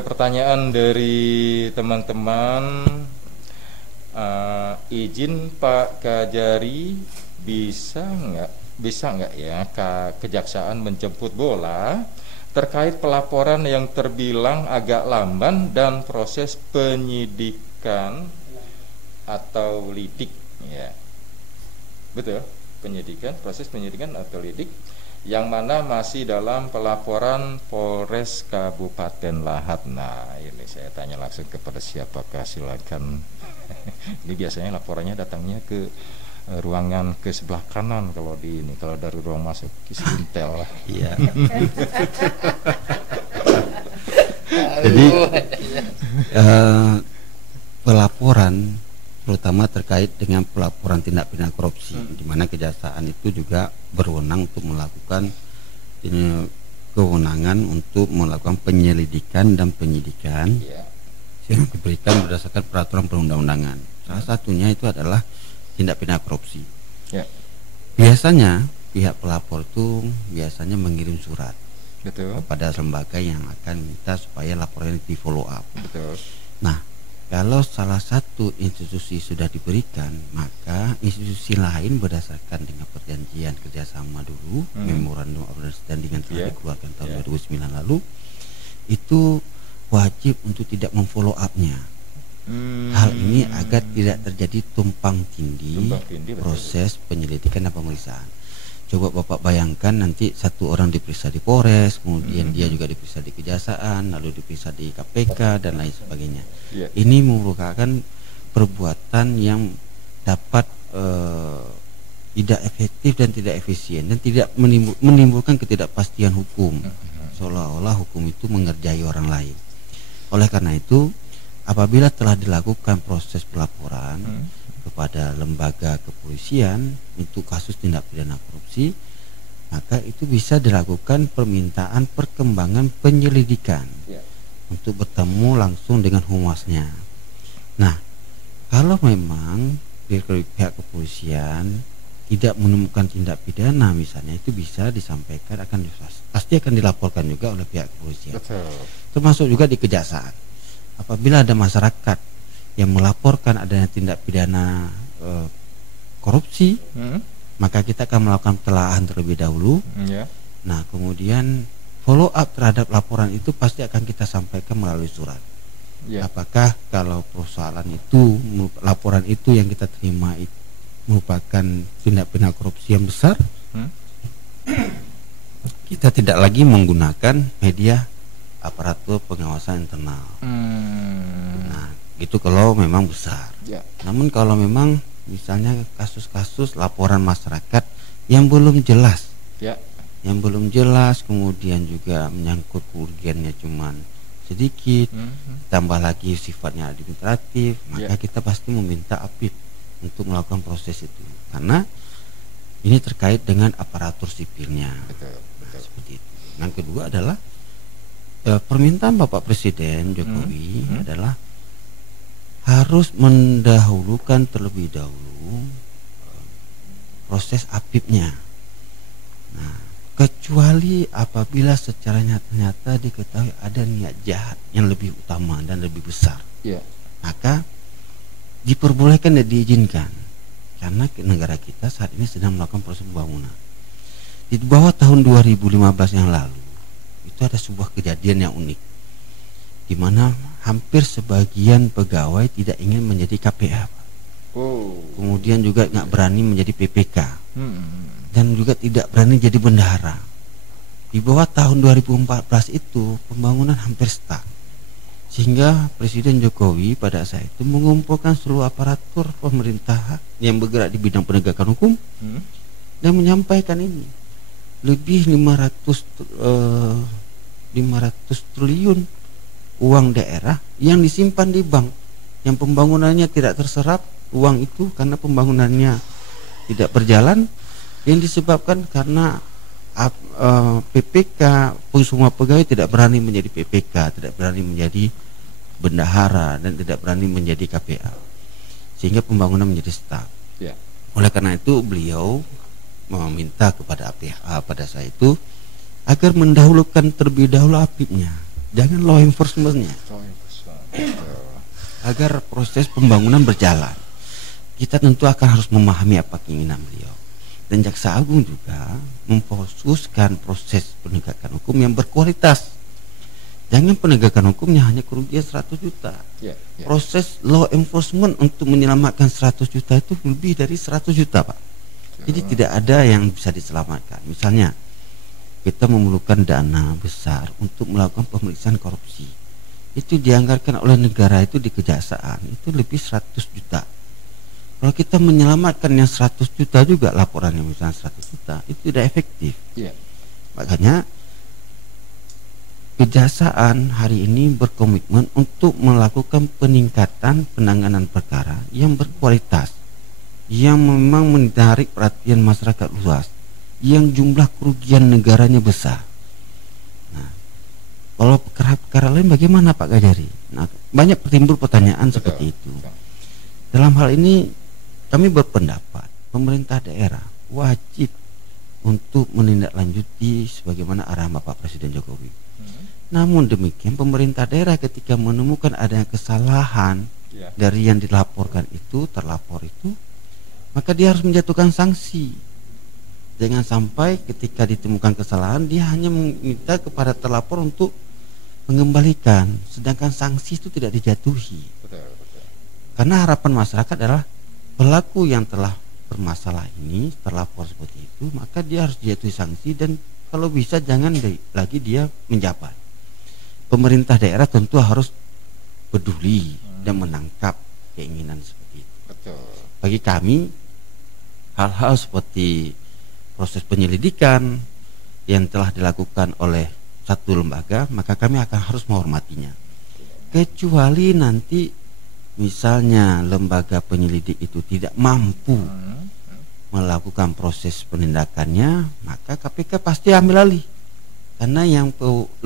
pertanyaan dari teman-teman. Izin Pak Kajari, bisa nggak ya Kejaksaan menjemput bola terkait pelaporan yang terbilang agak lamban dan proses penyidikan atau lidik ya. Betul, proses penyidikan atau lidik yang mana masih dalam pelaporan Polres Kabupaten Lahat. Nah, ini saya tanya langsung kepada siapakah, silakan. Ini biasanya laporannya datangnya ke ruangan ke sebelah kanan kalau dari ruang masuk ke Intel. Iya. Jadi pelaporan terutama terkait dengan pelaporan tindak pidana korupsi, di mana Kejaksaan itu juga berwenang untuk melakukan kewenangan untuk melakukan penyelidikan dan penyidikan yang diberikan berdasarkan peraturan perundang-undangan. Salah satunya itu adalah tindak pidana korupsi. Biasanya pihak pelapor itu biasanya mengirim surat kepada lembaga yang akan minta supaya laporan ini di follow up. Nah, kalau salah satu institusi sudah diberikan, maka institusi lain berdasarkan dengan perjanjian kerjasama dulu, memorandum of understanding yang telah dikeluarkan tahun 2009 lalu, itu wajib untuk tidak memfollow up-nya. Hal ini agar tidak terjadi tumpang tindih proses penyelidikan dan pemeriksaan. Coba Bapak bayangkan nanti satu orang diperiksa di Polres, kemudian dia juga diperiksa di Kejaksaan, lalu diperiksa di KPK dan lain sebagainya. Ini merupakan perbuatan yang dapat tidak efektif dan tidak efisien dan tidak menimbulkan ketidakpastian hukum, seolah-olah hukum itu mengerjai orang lain. Oleh karena itu, apabila telah dilakukan proses pelaporan kepada lembaga kepolisian untuk kasus tindak pidana korupsi, maka itu bisa dilakukan permintaan perkembangan penyelidikan untuk bertemu langsung dengan humasnya. Nah, kalau memang dari pihak kepolisian tidak menemukan tindak pidana misalnya, itu bisa disampaikan, pasti akan dilaporkan juga oleh pihak kepolisian. Betul. Termasuk juga di kejaksaan. Apabila ada masyarakat yang melaporkan adanya tindak pidana korupsi, maka kita akan melakukan telaan terlebih dahulu. Nah, kemudian follow up terhadap laporan itu pasti akan kita sampaikan melalui surat. Apakah kalau persoalan itu, laporan itu yang kita terima itu merupakan tindak pidana korupsi yang besar, kita tidak lagi menggunakan media aparatur pengawasan internal. Nah, itu kalau memang besar. Namun kalau memang misalnya kasus-kasus laporan masyarakat yang belum jelas, kemudian juga menyangkut kerugiannya cuman sedikit, tambah lagi sifatnya administratif, maka kita pasti meminta APIP untuk melakukan proses itu, karena ini terkait dengan aparatur sipilnya. Nah, seperti itu. Yang kedua adalah permintaan Bapak Presiden Jokowi adalah harus mendahulukan terlebih dahulu proses APIP-nya. Nah, kecuali apabila secara nyata diketahui ada niat jahat yang lebih utama dan lebih besar, maka diperbolehkan dan diizinkan, karena negara kita saat ini sedang melakukan proses pembangunan. Di bawah tahun 2015 yang lalu itu ada sebuah kejadian yang unik, di mana hampir sebagian pegawai tidak ingin menjadi KPA, kemudian juga nggak berani menjadi PPK, dan juga tidak berani jadi bendahara. Di bawah tahun 2014 itu pembangunan hampir stuck, sehingga Presiden Jokowi pada saat itu mengumpulkan seluruh aparatur pemerintah yang bergerak di bidang penegakan hukum dan menyampaikan ini lebih 500 triliun uang daerah yang disimpan di bank, yang pembangunannya tidak terserap uang itu karena pembangunannya tidak berjalan, yang disebabkan karena PPK, semua pegawai tidak berani menjadi PPK, tidak berani menjadi bendahara, dan tidak berani menjadi KPA, sehingga pembangunan menjadi stuck. Oleh karena itu beliau meminta kepada APH pada saat itu agar mendahulukan terlebih dahulu APIP-nya, jangan law enforcement-nya, agar proses pembangunan berjalan. Kita tentu akan harus memahami apa keinginan beliau. Dan Jaksa Agung juga memfokuskan proses penegakan hukum yang berkualitas. Jangan penegakan hukumnya hanya kerugian 100 juta. Proses law enforcement untuk menyelamatkan 100 juta itu lebih dari 100 juta, Pak. Jadi tidak ada yang bisa diselamatkan. Misalnya kita memerlukan dana besar untuk melakukan pemeriksaan korupsi, itu dianggarkan oleh negara itu di kejaksaan itu lebih 100 juta. Kalau kita menyelamatkan yang 100 juta juga, laporannya misalnya 100 juta, itu tidak efektif. Makanya kejaksaan hari ini berkomitmen untuk melakukan peningkatan penanganan perkara yang berkualitas, yang memang menarik perhatian masyarakat luas, yang jumlah kerugian negaranya besar. Nah, kalau perkara lain bagaimana Pak Gajari? Nah, banyak timbul pertanyaan seperti itu. Dalam hal ini kami berpendapat pemerintah daerah wajib untuk menindaklanjuti sebagaimana arahan Bapak Presiden Jokowi. Namun demikian, pemerintah daerah ketika menemukan adanya kesalahan dari yang dilaporkan itu, terlapor itu, maka dia harus menjatuhkan sanksi. Jangan sampai ketika ditemukan kesalahan dia hanya meminta kepada terlapor untuk mengembalikan, sedangkan sanksi itu tidak dijatuhi. Karena harapan masyarakat adalah pelaku yang telah bermasalah ini, terlapor seperti itu, maka dia harus dijatuhi sanksi, dan kalau bisa jangan lagi dia menjabat. Pemerintah daerah tentu harus peduli dan menangkap keinginan seperti itu. bagi kami hal-hal seperti proses penyelidikan yang telah dilakukan oleh satu lembaga, maka kami akan harus menghormatinya. Kecuali nanti misalnya lembaga penyelidik itu tidak mampu melakukan proses penindakannya, maka KPK pasti ambil alih. Karena yang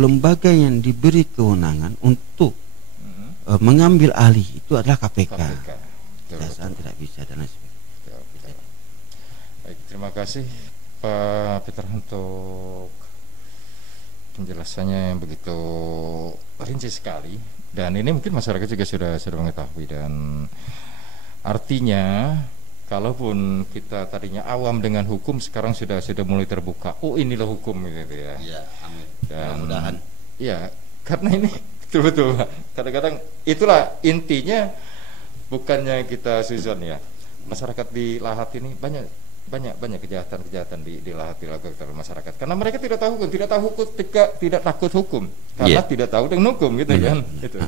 lembaga yang diberi kewenangan untuk mengambil alih itu adalah KPK. Kejaksaan tidak bisa dan lain sebagainya. Baik, terima kasih Pak Peter untuk penjelasannya yang begitu rinci sekali, dan ini mungkin masyarakat juga sudah mengetahui, dan artinya kalaupun kita tadinya awam dengan hukum, sekarang sudah mulai terbuka. Oh, inilah hukum gitu ya. Iya, amin. Dan mudah-mudahan. Iya, karena ini betul-betul kadang-kadang itulah intinya, bukannya kita suzon ya. Masyarakat di Lahat ini banyak kejahatan di Lahat dilakukan oleh masyarakat, karena mereka tidak tahu hukum, tidak takut hukum, karena tidak tahu dengan hukum gitu kan. Itu.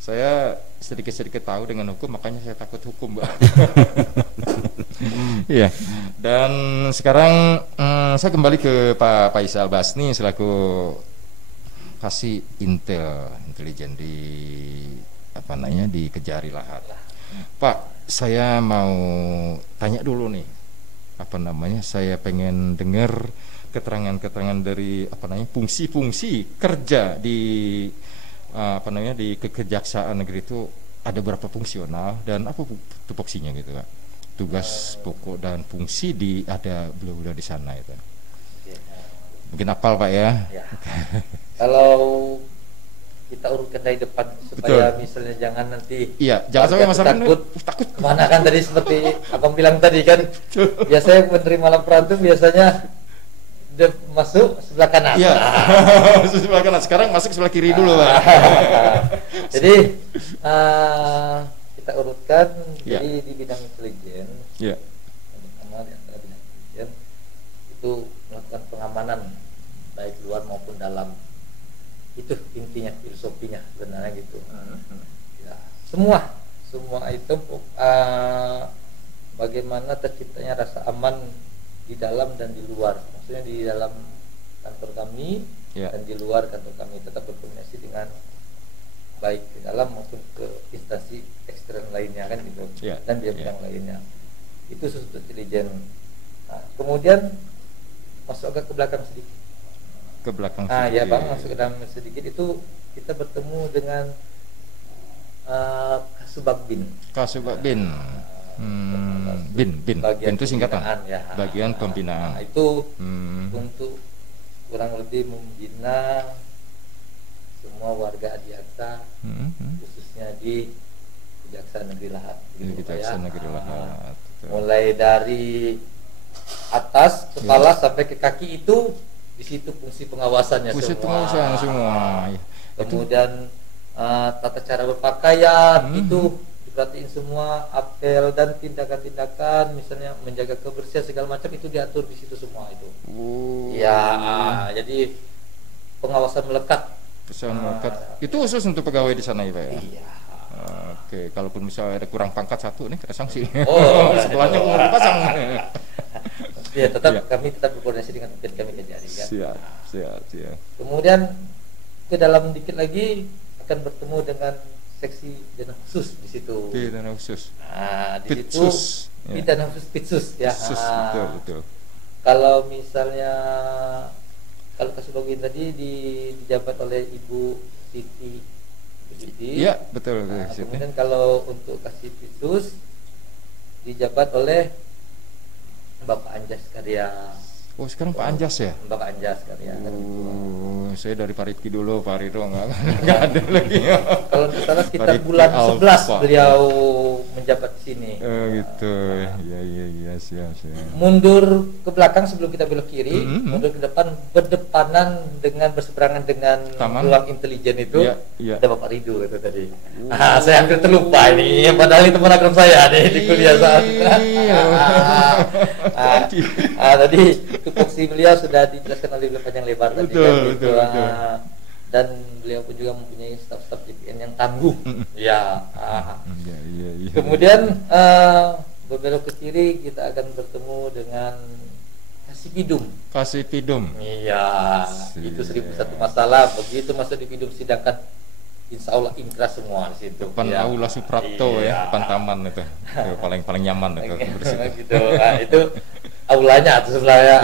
Saya sedikit tahu dengan hukum, makanya saya takut hukum, Mbak. Iya. Dan sekarang saya kembali ke Pak Faisal Basni selaku kasih intelijen di di Kejari Lahat. Pak, saya mau tanya dulu nih. Saya pengen dengar keterangan dari fungsi-fungsi kerja di di Kejaksaan Negeri itu ada berapa fungsional dan apa tupoksinya gitu, Pak? Tugas pokok dan fungsi ada beliau di sana itu. Mungkin apal, Pak ya? Kalau kita urutkan dari depan supaya misalnya jangan nanti jangan sampai masyarakat takut kemana kan tadi seperti abang bilang tadi kan. Biasanya menerima laporan itu biasanya masuk sebelah kanan. Iya. Masuk sebelah kanan. Sekarang masuk sebelah kiri dulu, Pak. Jadi kita urutkan jadi di bidang intelijen. Iya. Pertama di antara bidang intelijen itu melakukan pengamanan baik luar maupun dalam. Itu intinya, filosofinya sebenarnya gitu. Ya, semua itu bagaimana terciptanya rasa aman di dalam dan di luar. Maksudnya di dalam kantor kami dan di luar kantor kami tetap berkoordinasi dengan baik ke dalam maupun ke instansi eksternal lainnya kan gitu. Dan di bidang lainnya. Itu sesuatu intelijen. Nah, kemudian masuk agak ke belakang sedikit. Ke belakang sedikit. Ya Bang, masuk ke dalam sedikit itu kita bertemu dengan Kasubag-Bin. Bin itu singkatan. Bagian pembinaan. Nah, itu untuk kurang lebih membina semua warga Adiaksa, khususnya di Kejaksaan Negeri Lahat. Kejaksaan Negeri Lahat. Mulai dari atas kepala sampai ke kaki itu di situ fungsi pengawasannya semua. Kemudian tata cara berpakaian itu diperhatiin semua, apel dan tindakan-tindakan misalnya menjaga kebersihan segala macam itu diatur di situ semua itu. Jadi pengawasan melekat. Itu khusus untuk pegawai di sana ya, Pak ya? Iya. Oke, kalaupun misalnya ada kurang pangkat satu nih kena sanksi. Sebelahnya mau dipasang. Kami tetap berkoordinasi dengan tim kami Kejari kan. Siap. Kemudian ke dalam dikit lagi akan bertemu dengan seksi dana khusus di situ. Di dana khusus. Di situ di dana khusus Pitsus ya. Betul. Kalau misalnya Kasubag-Bin tadi dijabat oleh Ibu Siti. Iya, betul. Kemudian kalau untuk Kasih Pitsus dijabat oleh Bapak Anjas Karya. Oh, sekarang Pak Anjas ya? Bapak Anjas Karya. Saya dari Pak Ridki dulu, Pak Ridho nggak ada lagi. Kalau tidak salah sekitar bulan 11 beliau menjabat di sini. Gitu. Iya, siap. Mundur ke belakang sebelum kita belok kiri, mundur ke depan berdepanan dengan berseberangan dengan ruang intelijen itu. Ada Bapak Ridho itu tadi. Saya hampir terlupa ini, padahal itu teman akrab saya nih di kuliah saat. Tadi tupoksi beliau sudah dijelaskan oleh beliau panjang lebar tadi betul. Dan beliau pun juga mempunyai staf-staf JPN yang tangguh. Kemudian berbelok ke kiri kita akan bertemu dengan Kasih Pidum. Iya, itu 1001 masalah. Begitu masuk di Pidum sidangkan, insya Allah inkrah semua di situ. Depan Aula Suprapto ya, depan taman itu paling nyaman itu. Gitu. Nah, itu aulanya atau sebelahnya.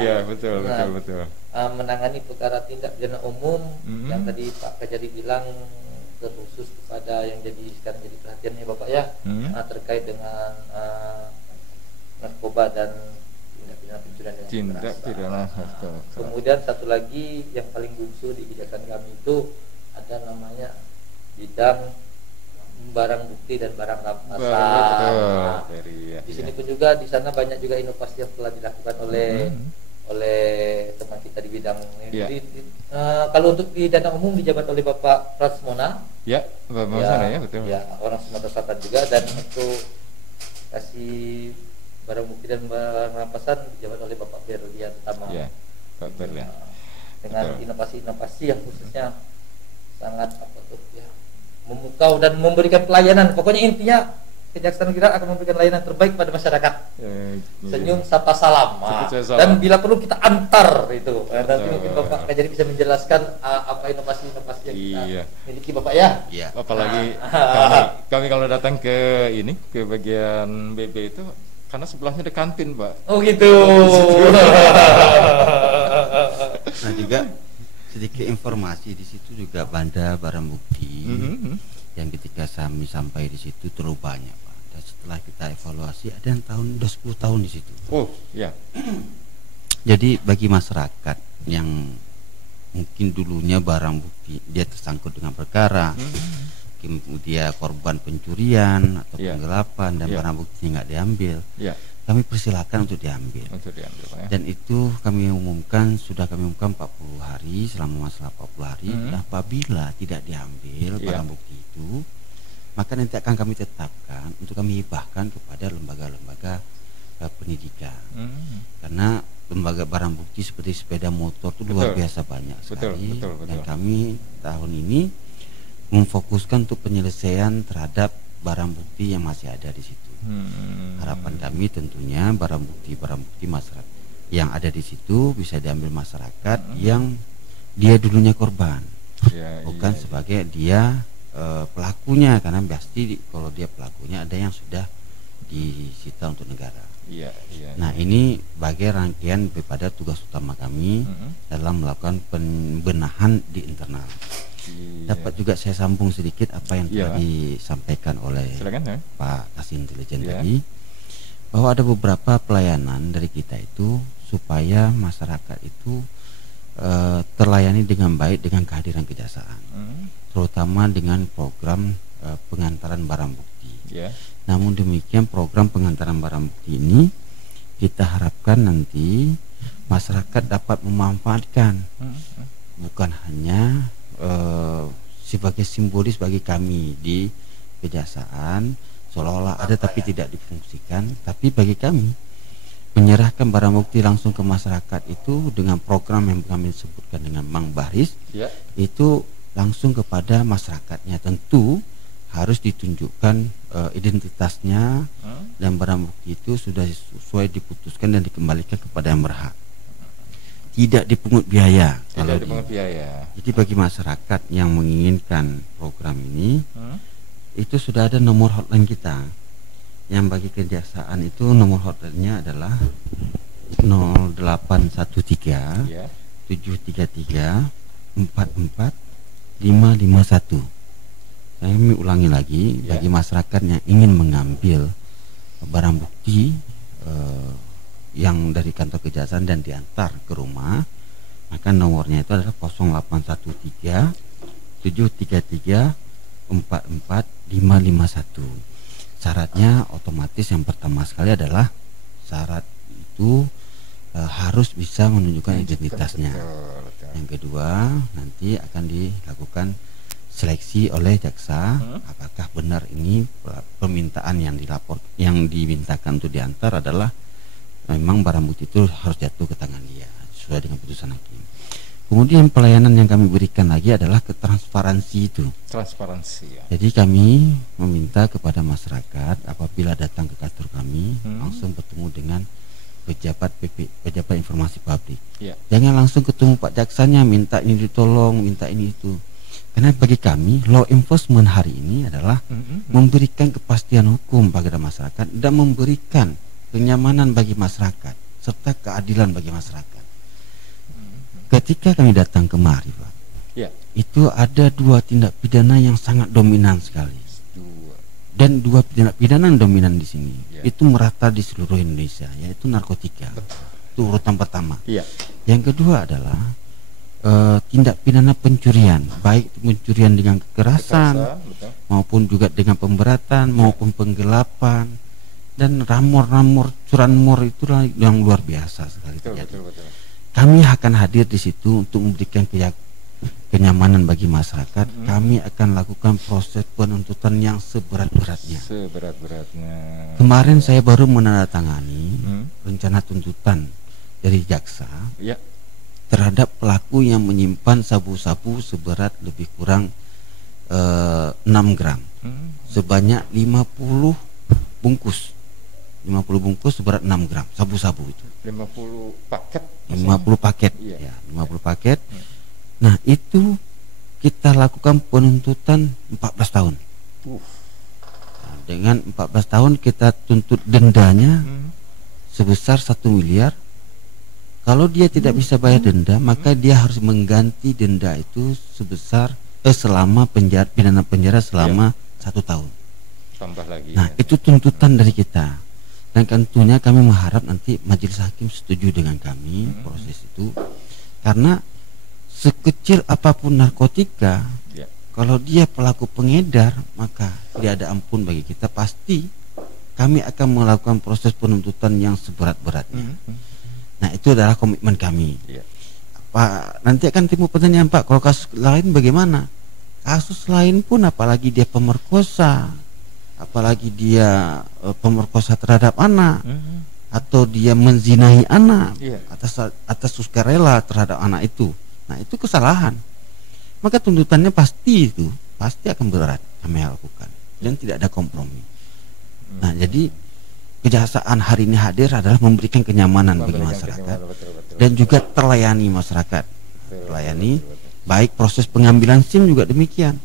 Iya, betul. Menangani perkara tindak pidana umum yang tadi Pak Kajari bilang, terkhusus kepada yang sekarang jadi perhatiannya Bapak ya, terkait dengan narkoba dan tindak pidana pencurian. Kemudian satu lagi yang paling bungsu di kejaksaan kami itu ada namanya bidang barang bukti dan barang rampasan. Di sini pun juga di sana banyak juga inovasi yang telah dilakukan oleh teman kita di bidang ini. Kalau untuk pidana umum dijabat oleh Bapak Prasmona. Ya, Bapak betul. Ya, orang Sumatera Selatan juga, dan untuk kasih barang bukti dan barang rampasan dijabat oleh Bapak Berlian Tamam. Ya, Pak Berlian. Dengan inovasi-inovasi yang khususnya sangat memukau dan memberikan pelayanan. Pokoknya intinya Kejaksaan Negeri akan memberikan layanan terbaik pada masyarakat. Senyum, sapa, salam. Dan bila perlu kita antar itu. Nanti mungkin Bapak Kajari bisa menjelaskan apa inovasi-inovasi yang kita miliki Bapak ya. Iya. Apalagi kami kalau datang ke bagian BB itu, karena sebelahnya ada kantin, Pak. Oh gitu. Nah juga sedikit informasi di situ juga banda barang bukti yang ketika kami sampai di situ terlalu banyak, Pak. Dan setelah kita evaluasi ada yang udah 10 tahun di situ. Oh ya. Jadi bagi masyarakat yang mungkin dulunya barang bukti dia tersangkut dengan perkara, kemudian korban pencurian atau penggelapan dan barang buktinya nggak diambil, kami persilakan untuk diambil. Dan itu sudah kami umumkan 40 hari, selama masalah 40 hari. Dan apabila tidak diambil barang bukti itu, maka nanti akan kami tetapkan untuk kami hibahkan kepada lembaga-lembaga pendidikan. Karena lembaga barang bukti seperti sepeda motor itu luar biasa banyak sekali. Dan kami tahun ini memfokuskan untuk penyelesaian terhadap barang bukti yang masih ada di situ. Harapan kami tentunya barang bukti masyarakat yang ada di situ bisa diambil masyarakat yang dia dulunya korban, bukan sebagai dia pelakunya, karena pasti kalau dia pelakunya ada yang sudah disita untuk negara. Nah ini bagai rangkaian daripada tugas utama kami dalam melakukan pembenahan di internal. Dapat juga saya sambung sedikit apa yang telah disampaikan oleh Pak Kasih Intelijen tadi, bahwa ada beberapa pelayanan dari kita itu supaya masyarakat itu terlayani dengan baik dengan kehadiran kejaksaan, terutama dengan program pengantaran barang bukti. Namun demikian program pengantaran barang bukti ini kita harapkan nanti masyarakat dapat memanfaatkan, bukan hanya sebagai simbolis bagi kami di kejaksaan seolah-olah ada tapi tidak difungsikan, tapi bagi kami menyerahkan barang bukti langsung ke masyarakat itu dengan program yang kami sebutkan dengan Mang Baris, itu langsung kepada masyarakatnya. Tentu harus ditunjukkan identitasnya dan barang bukti itu sudah sesuai diputuskan dan dikembalikan kepada yang berhak. Tidak dipungut biaya. Jadi bagi masyarakat yang menginginkan program ini, itu sudah ada nomor hotline kita. Yang bagi kejaksaan itu nomor hotline-nya adalah 0813 733 44 551. Saya ulangi lagi, bagi masyarakat yang ingin mengambil barang bukti yang dari kantor kejaksaan dan diantar ke rumah, maka nomornya itu adalah 0813 733 44 551. Syaratnya otomatis yang pertama sekali adalah syarat itu harus bisa menunjukkan identitasnya. Yang kedua, nanti akan dilakukan seleksi oleh jaksa apakah benar ini permintaan yang dimintakan untuk diantar adalah memang barang bukti itu harus jatuh ke tangan dia sesuai dengan putusan hakim. Kemudian pelayanan yang kami berikan lagi adalah ketransparansi itu. Transparansi ya. Jadi kami meminta kepada masyarakat apabila datang ke kantor kami langsung bertemu dengan pejabat informasi publik. Ya. Jangan langsung ketemu Pak Jaksanya minta ini ditolong, minta ini itu. Karena bagi kami law enforcement hari ini adalah memberikan kepastian hukum kepada masyarakat dan memberikan kenyamanan bagi masyarakat serta keadilan bagi masyarakat. Ketika kami datang kemari, Pak, itu ada 2 tindak pidana yang sangat dominan sekali. Dan 2 tindak pidana yang dominan di sini itu merata di seluruh Indonesia, yaitu narkotika. Itu urutan pertama. Yang kedua adalah tindak pidana pencurian, baik pencurian dengan kekerasan maupun juga dengan pemberatan maupun penggelapan dan ramor-ramor curanmor itu yang luar biasa sekali terjadi. Kami akan hadir di situ untuk memberikan kenyamanan bagi masyarakat. Kami akan lakukan proses penuntutan yang seberat-beratnya. Kemarin saya baru menandatangani rencana tuntutan dari jaksa terhadap pelaku yang menyimpan sabu-sabu seberat lebih kurang 6 gram sebanyak 50 bungkus seberat 6 gram sabu-sabu itu. 50 paket. 50 paket. Ya, 50 paket. Nah, itu kita lakukan penuntutan 14 tahun. Nah, dengan 14 tahun kita tuntut dendanya sebesar 1 miliar. Kalau dia tidak bisa bayar denda, maka dia harus mengganti denda itu sebesar selama pidana penjara selama 1 tahun. Tambah lagi. Nah, itu tuntutan dari kita. Dan tentunya kami mengharap nanti majelis hakim setuju dengan kami proses itu. Karena sekecil apapun narkotika, kalau dia pelaku pengedar, maka tidak ada ampun bagi kita. Pasti kami akan melakukan proses penuntutan yang seberat-beratnya. Nah, itu adalah komitmen kami. Pak, nanti akan timbul pertanyaan, Pak, kalau kasus lain bagaimana? Kasus lain pun apalagi dia pemerkosa, apalagi dia pemerkosa terhadap anak, atau dia menzinahi anak atas sukarela terhadap anak itu. Nah, itu kesalahan. Maka tuntutannya pasti akan berat kami lakukan dan tidak ada kompromi. Nah, jadi kejaksaan hari ini hadir adalah memberikan kenyamanan bagi masyarakat dan juga terlayani masyarakat. Baik proses pengambilan SIM juga demikian.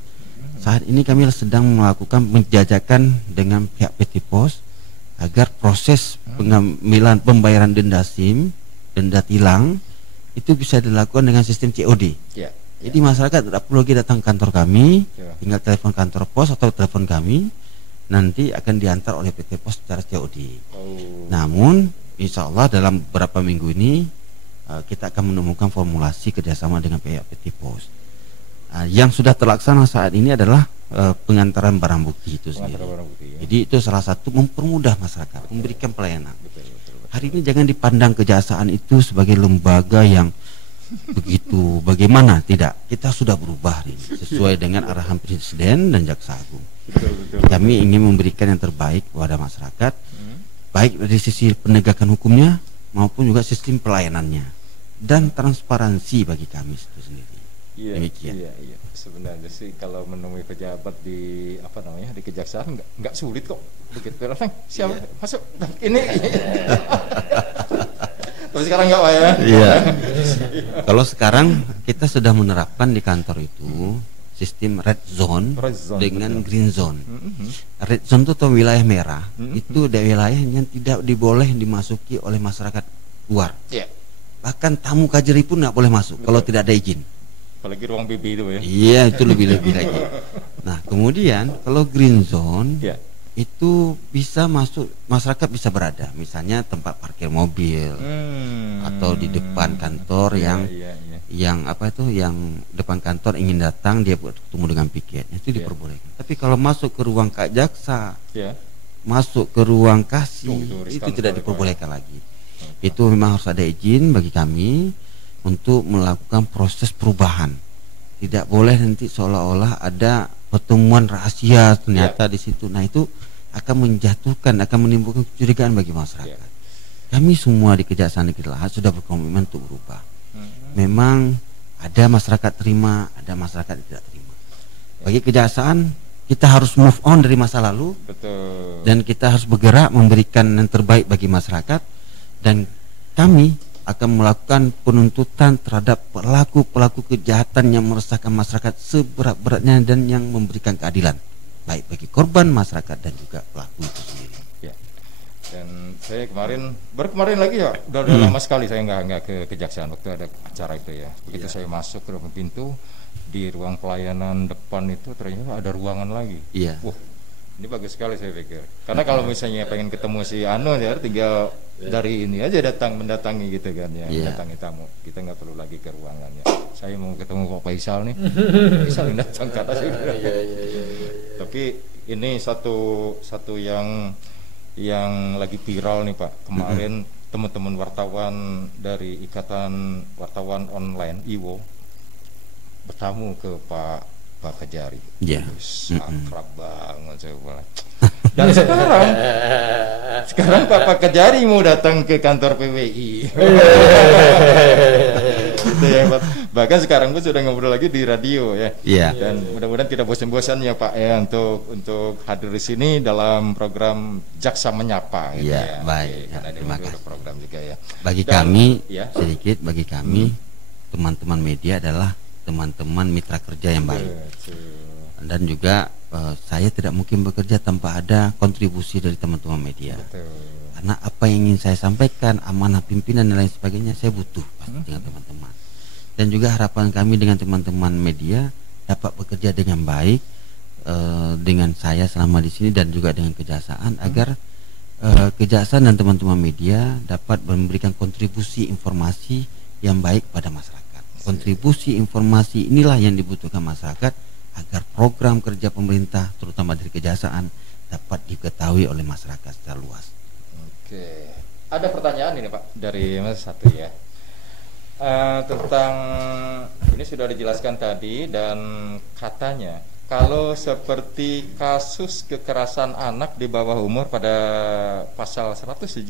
Saat ini kami sedang melakukan penjajakan dengan pihak PT Pos agar proses pengambilan pembayaran denda SIM, denda tilang itu bisa dilakukan dengan sistem COD. Jadi masyarakat tidak perlu lagi datang kantor kami, tinggal telepon kantor pos atau telepon kami, nanti akan diantar oleh PT Pos secara COD. Namun insya Allah dalam beberapa minggu ini kita akan menemukan formulasi kerjasama dengan pihak PT Pos. Yang sudah terlaksana saat ini adalah pengantaran barang bukti itu sendiri. Jadi itu salah satu mempermudah masyarakat, memberikan pelayanan. Hari ini jangan dipandang kejaksaan itu sebagai lembaga yang begitu bagaimana, tidak. Kita sudah berubah ini sesuai dengan arahan Presiden dan Jaksa Agung. Kami ingin memberikan yang terbaik kepada masyarakat, baik dari sisi penegakan hukumnya maupun juga sistem pelayanannya dan transparansi bagi kami itu sendiri. Iya. Sebenarnya sih kalau menemui pejabat di di kejaksaan nggak sulit kok. Begitu, siapa masuk ini. Tapi sekarang nggak, Pak ya? Iya. Kalau sekarang kita sudah menerapkan di kantor itu sistem red zone dengan green zone. Red zone itu atau wilayah merah, itu wilayah yang tidak diboleh dimasuki oleh masyarakat luar. Bahkan tamu kajeri pun nggak boleh masuk kalau tidak ada izin. Apalagi ruang BB itu ya. Iya, itu lebih-lebih lagi. Nah, kemudian kalau green zone itu bisa masuk, masyarakat bisa berada, misalnya tempat parkir mobil atau di depan kantor yang depan kantor ingin datang dia bertemu dengan piket, itu diperbolehkan. Tapi kalau masuk ke ruang Kak Jaksa, masuk ke ruang kasih, itu tidak diperbolehkan lagi. Itu memang harus ada izin bagi kami untuk melakukan proses perubahan. Tidak boleh nanti seolah-olah ada pertemuan rahasia ternyata di situ. Nah, itu akan menjatuhkan, akan menimbulkan kecurigaan bagi masyarakat. Kami semua di Kejaksaan Negeri Lahat sudah berkomitmen untuk berubah. Memang Ada masyarakat terima, ada masyarakat tidak terima. Bagi kejaksaan, kita harus move on dari masa lalu. Betul. Dan kita harus bergerak memberikan yang terbaik bagi masyarakat. Dan kami akan melakukan penuntutan terhadap pelaku-pelaku kejahatan yang meresahkan masyarakat seberat-beratnya dan yang memberikan keadilan, baik bagi korban, masyarakat, dan juga pelaku itu sendiri. Ya. Dan saya baru kemarin lagi ya, udah lama sekali saya nggak ke kejaksaan waktu ada acara itu ya. Begitu saya masuk ke dalam pintu, di ruang pelayanan depan itu ternyata ada ruangan lagi. Iya. Wah, ini bagus sekali saya pikir. Karena kalau misalnya pengen ketemu si Anu ya, tinggal dari ini aja mendatangi gitu kan ya, mendatangi tamu. Kita nggak perlu lagi ke ruangannya. Saya mau ketemu Pak Faisal nih. Faisal yang datang ke atas itu. Tapi ini satu yang lagi viral nih Pak. Kemarin teman-teman wartawan dari Ikatan Wartawan Online IWO bertamu ke Pak Kajari. Iya. Akrab banget saya bilang. Dan sekarang Pak Kajari mau datang ke kantor PWI. Gitu ya, Pak. Bahkan sekarang pun sudah ngobrol lagi di radio ya. Iya. Dan mudah-mudahan tidak bosan-bosan ya Pak ya untuk hadir di sini dalam program Jaksa Menyapa. Gitu ya. Baik. Karena terima kasih. Program juga ya. Bagi kami sedikit bagi kami teman-teman media adalah teman-teman mitra kerja yang baik. Dan juga saya tidak mungkin bekerja tanpa ada kontribusi dari teman-teman media. Karena apa yang ingin saya sampaikan, amanah pimpinan dan lain sebagainya, saya butuh pasti dengan teman-teman. Dan juga harapan kami dengan teman-teman media dapat bekerja dengan baik dengan saya selama di sini dan juga dengan kejaksaan agar kejaksaan dan teman-teman media dapat memberikan kontribusi informasi yang baik pada masyarakat. Kontribusi informasi inilah yang dibutuhkan masyarakat agar program kerja pemerintah terutama dari kejaksaan dapat diketahui oleh masyarakat secara luas. Oke, ada pertanyaan ini Pak dari Mas satu ya, tentang ini sudah dijelaskan tadi dan katanya kalau seperti kasus kekerasan anak di bawah umur pada pasal 170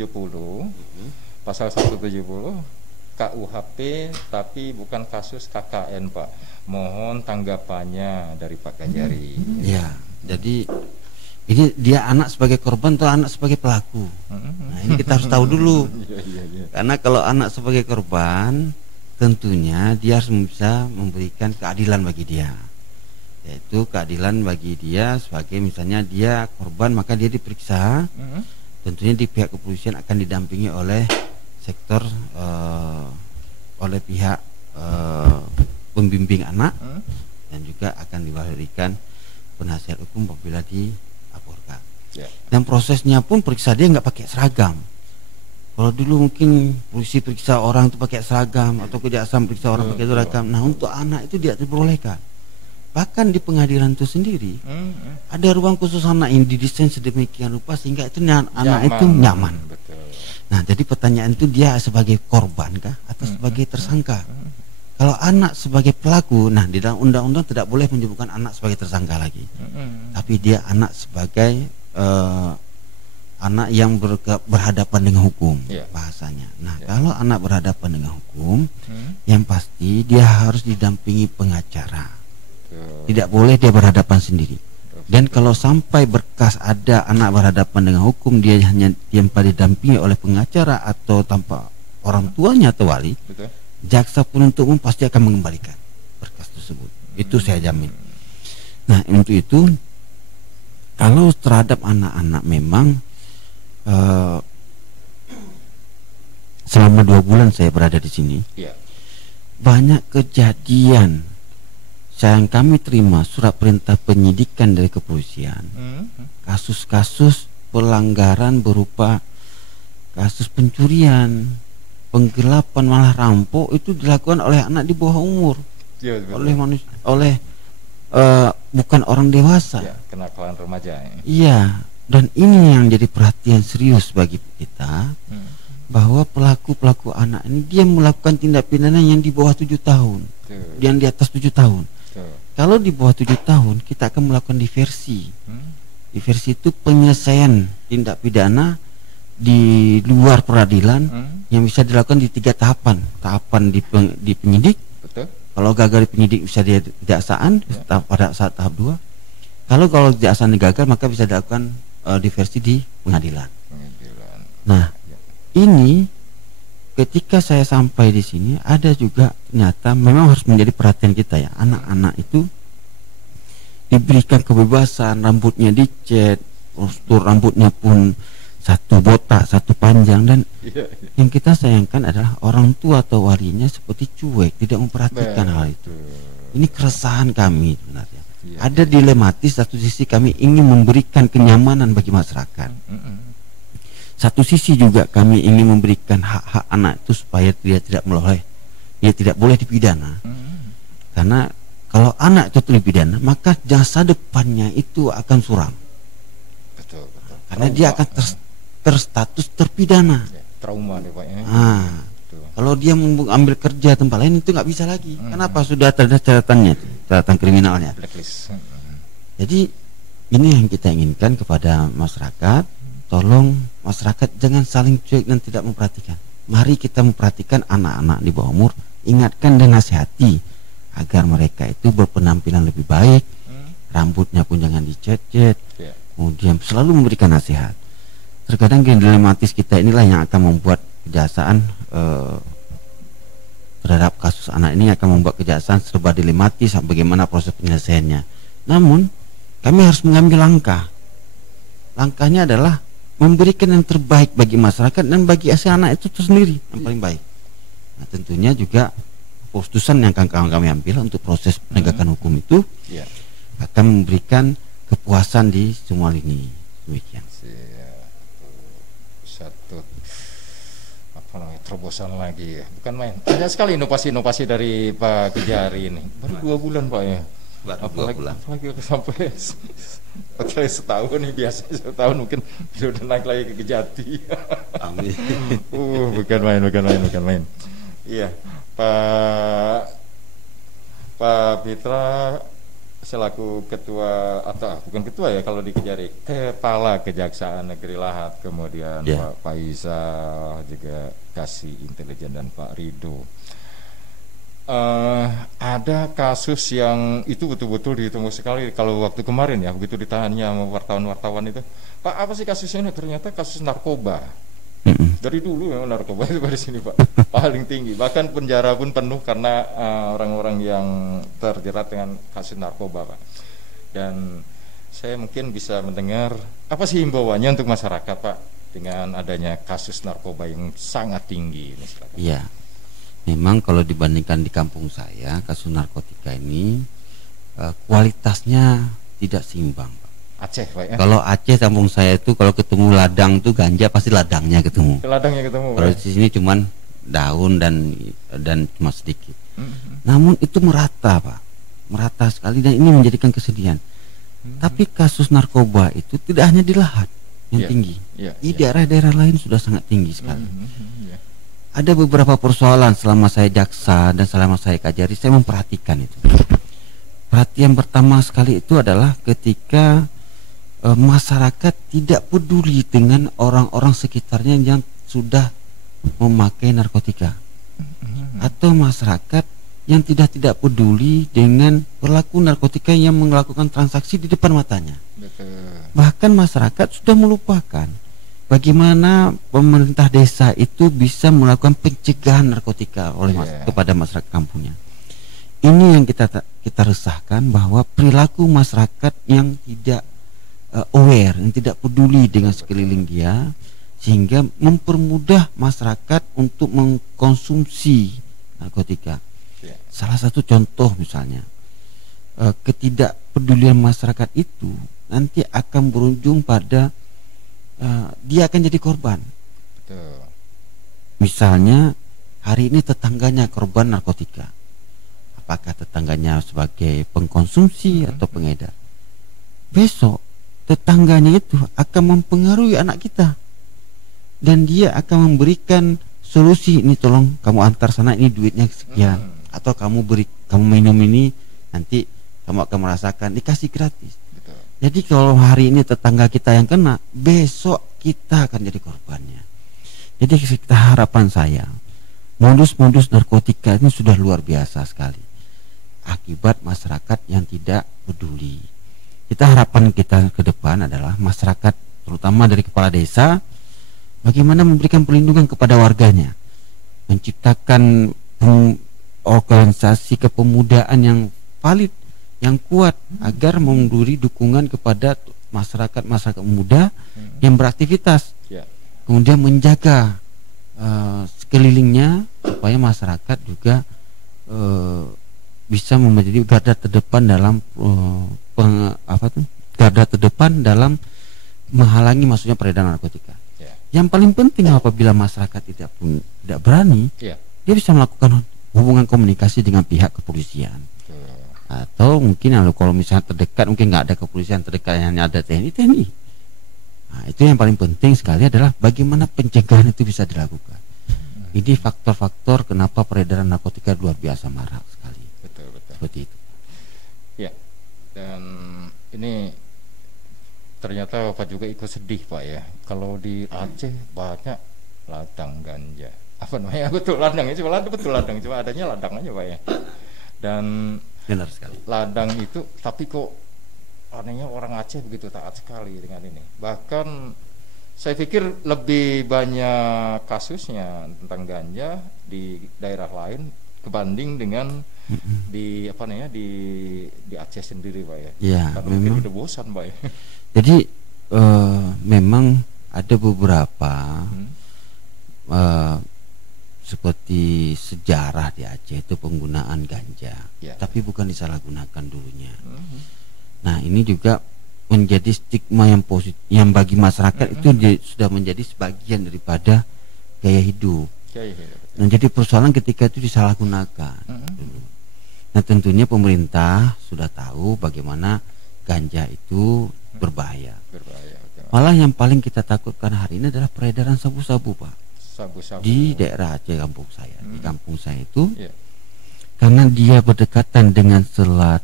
pasal 170 KUHP tapi bukan kasus KKN Pak. Mohon tanggapannya dari Pak Kajari. Ya, jadi ini dia anak sebagai korban atau anak sebagai pelaku. Nah, ini kita harus tahu dulu. Karena kalau anak sebagai korban, tentunya dia harus bisa memberikan keadilan bagi dia. Yaitu keadilan bagi dia sebagai misalnya dia korban maka dia diperiksa. Tentunya di pihak kepolisian akan didampingi oleh sektor oleh pihak pembimbing anak dan juga akan diberikan penasihat hukum apabila dilaporkan. Dan prosesnya pun periksa dia nggak pakai seragam. Kalau dulu mungkin polisi periksa orang itu pakai seragam atau kejaksaan periksa orang pakai seragam. Nah untuk anak itu tidak diperbolehkan. Bahkan di pengadilan itu sendiri ada ruang khusus anak yang didesain sedemikian rupa sehingga itu anak itu nyaman. Nah, jadi pertanyaan itu dia sebagai korban kah atau sebagai tersangka? Kalau anak sebagai pelaku, nah di dalam undang-undang tidak boleh menyebutkan anak sebagai tersangka lagi. Tapi dia anak sebagai anak yang berhadapan dengan hukum bahasanya. Nah, kalau anak berhadapan dengan hukum, yang pasti dia harus didampingi pengacara. Tidak boleh dia berhadapan sendiri. Dan kalau sampai berkas ada anak berhadapan dengan hukum, dia hanya tanpa didampingi oleh pengacara atau tanpa orang tuanya atau wali, jaksa penuntut umum pasti akan mengembalikan berkas tersebut. Itu saya jamin. Nah untuk itu, kalau terhadap anak-anak memang selama 2 bulan saya berada di sini, banyak kejadian. Yang kami terima surat perintah penyidikan dari kepolisian, kasus-kasus pelanggaran berupa kasus pencurian, penggelapan malah rampok itu dilakukan oleh anak di bawah umur, oleh manusia, oleh bukan orang dewasa, kenakalan remaja. Iya, dan ini yang jadi perhatian serius bagi kita, bahwa pelaku anak ini dia melakukan tindak pidana yang di bawah 7 tahun, yang di atas 7 tahun. Kalau di bawah 7 tahun kita akan melakukan diversi. Diversi itu penyelesaian tindak pidana di luar peradilan yang bisa dilakukan di 3 tahapan. Tahapan di penyidik, Kalau gagal di penyidik bisa di kejaksaan pada saat tahap 2. Kalau kejaksaan gagal maka bisa dilakukan diversi di pengadilan. Nah, ini ketika saya sampai di sini ada juga ternyata memang harus menjadi perhatian kita ya. Anak-anak itu diberikan kebebasan, rambutnya dicat, postur rambutnya pun satu botak, satu panjang, dan yang kita sayangkan adalah orang tua atau walinya seperti cuek, tidak memperhatikan hal itu. Ini keresahan kami sebenarnya. Ada dilematis, satu sisi kami ingin memberikan kenyamanan bagi masyarakat. Satu sisi juga kami ingin memberikan hak-hak anak itu supaya dia tidak boleh dipidana. Karena kalau anak itu dipidana, maka jasa depannya itu akan suram. Betul. Karena dia akan terstatus terpidana. Trauma deh Pak ya. Kalau dia mengambil kerja tempat lain itu nggak bisa lagi. Kenapa? Sudah ada catatannya, catatan kriminalnya. Blacklist. Jadi ini yang kita inginkan kepada masyarakat. Tolong masyarakat jangan saling cuek dan tidak memperhatikan. Mari kita memperhatikan anak-anak di bawah umur, ingatkan dan nasihati agar mereka itu berpenampilan lebih baik, rambutnya pun jangan dicet-cet, kemudian selalu memberikan nasihat. Terkadang dilematis kita inilah yang akan membuat kejaksaan terhadap kasus anak ini akan membuat kejaksaan serba dilematis bagaimana proses penyelesaiannya. Namun kami harus mengambil langkah. Langkahnya adalah memberikan yang terbaik bagi masyarakat dan bagi anak itu sendiri yang paling baik. Nah, tentunya juga keputusan yang akan kami ambil untuk proses penegakan hukum itu akan memberikan kepuasan di semua lini. Demikian. Satu terobosan lagi ya, bukan main. Banyak sekali inovasi-inovasi dari Pak Kejari ini. Baru 2 bulan Pak ya. Apalagi sampai setahun nih, biasa setahun mungkin udah naik lagi ke Kejati. Amin. Bukan main. Iya, Pak Pitra selaku ketua atau bukan ketua ya kalau di Kejari, kepala Kejaksaan Negeri Lahat, kemudian Pak Faisal juga Kasih Intelijen dan Pak Rido. Ada kasus yang itu betul-betul ditunggu sekali kalau waktu kemarin ya, begitu ditanya sama wartawan itu, Pak apa sih kasusnya ini? Ternyata kasus narkoba. Dari dulu memang narkoba itu dari sini Pak paling tinggi, bahkan penjara pun penuh karena orang-orang yang terjerat dengan kasus narkoba Pak. Dan saya mungkin bisa mendengar apa sih himbauannya untuk masyarakat Pak dengan adanya kasus narkoba yang sangat tinggi ini. Iya, memang kalau dibandingkan di kampung saya kasus narkotika ini kualitasnya tidak seimbang Pak. Aceh Pak ya? Kalau Aceh kampung saya itu kalau ketemu ladang tuh ganja pasti ladangnya ketemu. Kalau di sini cuman daun dan cuma sedikit. Namun itu merata Pak, merata sekali dan ini menjadikan kesedihan. Tapi kasus narkoba itu tidak hanya di Lahat yang tinggi, di daerah-daerah lain sudah sangat tinggi sekali. Ada beberapa persoalan selama saya jaksa dan selama saya Kajari saya memperhatikan itu. Perhatian pertama sekali itu adalah ketika masyarakat tidak peduli dengan orang-orang sekitarnya yang sudah memakai narkotika, atau masyarakat yang tidak peduli dengan pelaku narkotika yang melakukan transaksi di depan matanya. Bahkan masyarakat sudah melupakan bagaimana pemerintah desa itu bisa melakukan pencegahan narkotika kepada masyarakat kampungnya. Ini yang kita resahkan, bahwa perilaku masyarakat yang tidak aware, yang tidak peduli dengan sekeliling dia, sehingga mempermudah masyarakat untuk mengkonsumsi narkotika. Salah satu contoh misalnya, ketidakpedulian masyarakat itu nanti akan berujung pada dia akan jadi korban. Misalnya hari ini tetangganya korban narkotika, apakah tetangganya sebagai pengkonsumsi atau pengedar, besok tetangganya itu akan mempengaruhi anak kita dan dia akan memberikan solusi, ini tolong kamu antar sana, ini duitnya sekian, atau kamu minum ini nanti kamu akan merasakan, dikasih gratis. Jadi kalau hari ini tetangga kita yang kena, besok kita akan jadi korbannya. Jadi kita harapan saya, modus-modus narkotika ini sudah luar biasa sekali. akibat masyarakat yang tidak peduli. Harapan kita ke depan adalah masyarakat, terutama dari kepala desa, bagaimana memberikan perlindungan kepada warganya, menciptakan organisasi kepemudaan yang valid, yang kuat, agar memberi dukungan kepada masyarakat muda yang beraktivitas, kemudian menjaga sekelilingnya supaya masyarakat juga bisa menjadi garda terdepan dalam garda terdepan dalam menghalangi masuknya peredaran narkotika. Yang paling penting apabila masyarakat tidak berani, dia bisa melakukan hubungan komunikasi dengan pihak kepolisian. Atau mungkin kalau misalnya terdekat, mungkin nggak ada kepolisian terdekat, hanya ada TNI. Nah, itu yang paling penting sekali adalah bagaimana pencegahan itu bisa dilakukan. Ini faktor-faktor kenapa peredaran narkotika luar biasa marak sekali. Betul. Seperti itu. Ya. Dan ini ternyata Bapak juga ikut sedih Pak ya. Kalau di Aceh banyak ladang ganja. Apa namanya? Betul ladang itu, betul ladang, cuma adanya ladang aja Pak ya. Dan benar sekali. Ladang itu, tapi kok anehnya orang Aceh begitu taat sekali dengan ini. Bahkan saya pikir lebih banyak kasusnya tentang ganja di daerah lain kebanding dengan di Aceh sendiri Pak ya. Ya, karena memang udah bosan Pak ya. Jadi memang ada beberapa seperti sejarah di Aceh itu penggunaan ganja, tapi bukan disalahgunakan dulunya. Nah, ini juga menjadi stigma yang positif, yang bagi masyarakat itu sudah menjadi sebagian daripada gaya hidup. Nah, jadi persoalan ketika itu disalahgunakan. Nah, tentunya pemerintah sudah tahu bagaimana ganja itu berbahaya. Malah yang paling kita takutkan hari ini adalah peredaran sabu-sabu Pak. Sabu-sabu. Di daerah Aceh kampung saya. Di kampung saya itu karena dia berdekatan dengan selat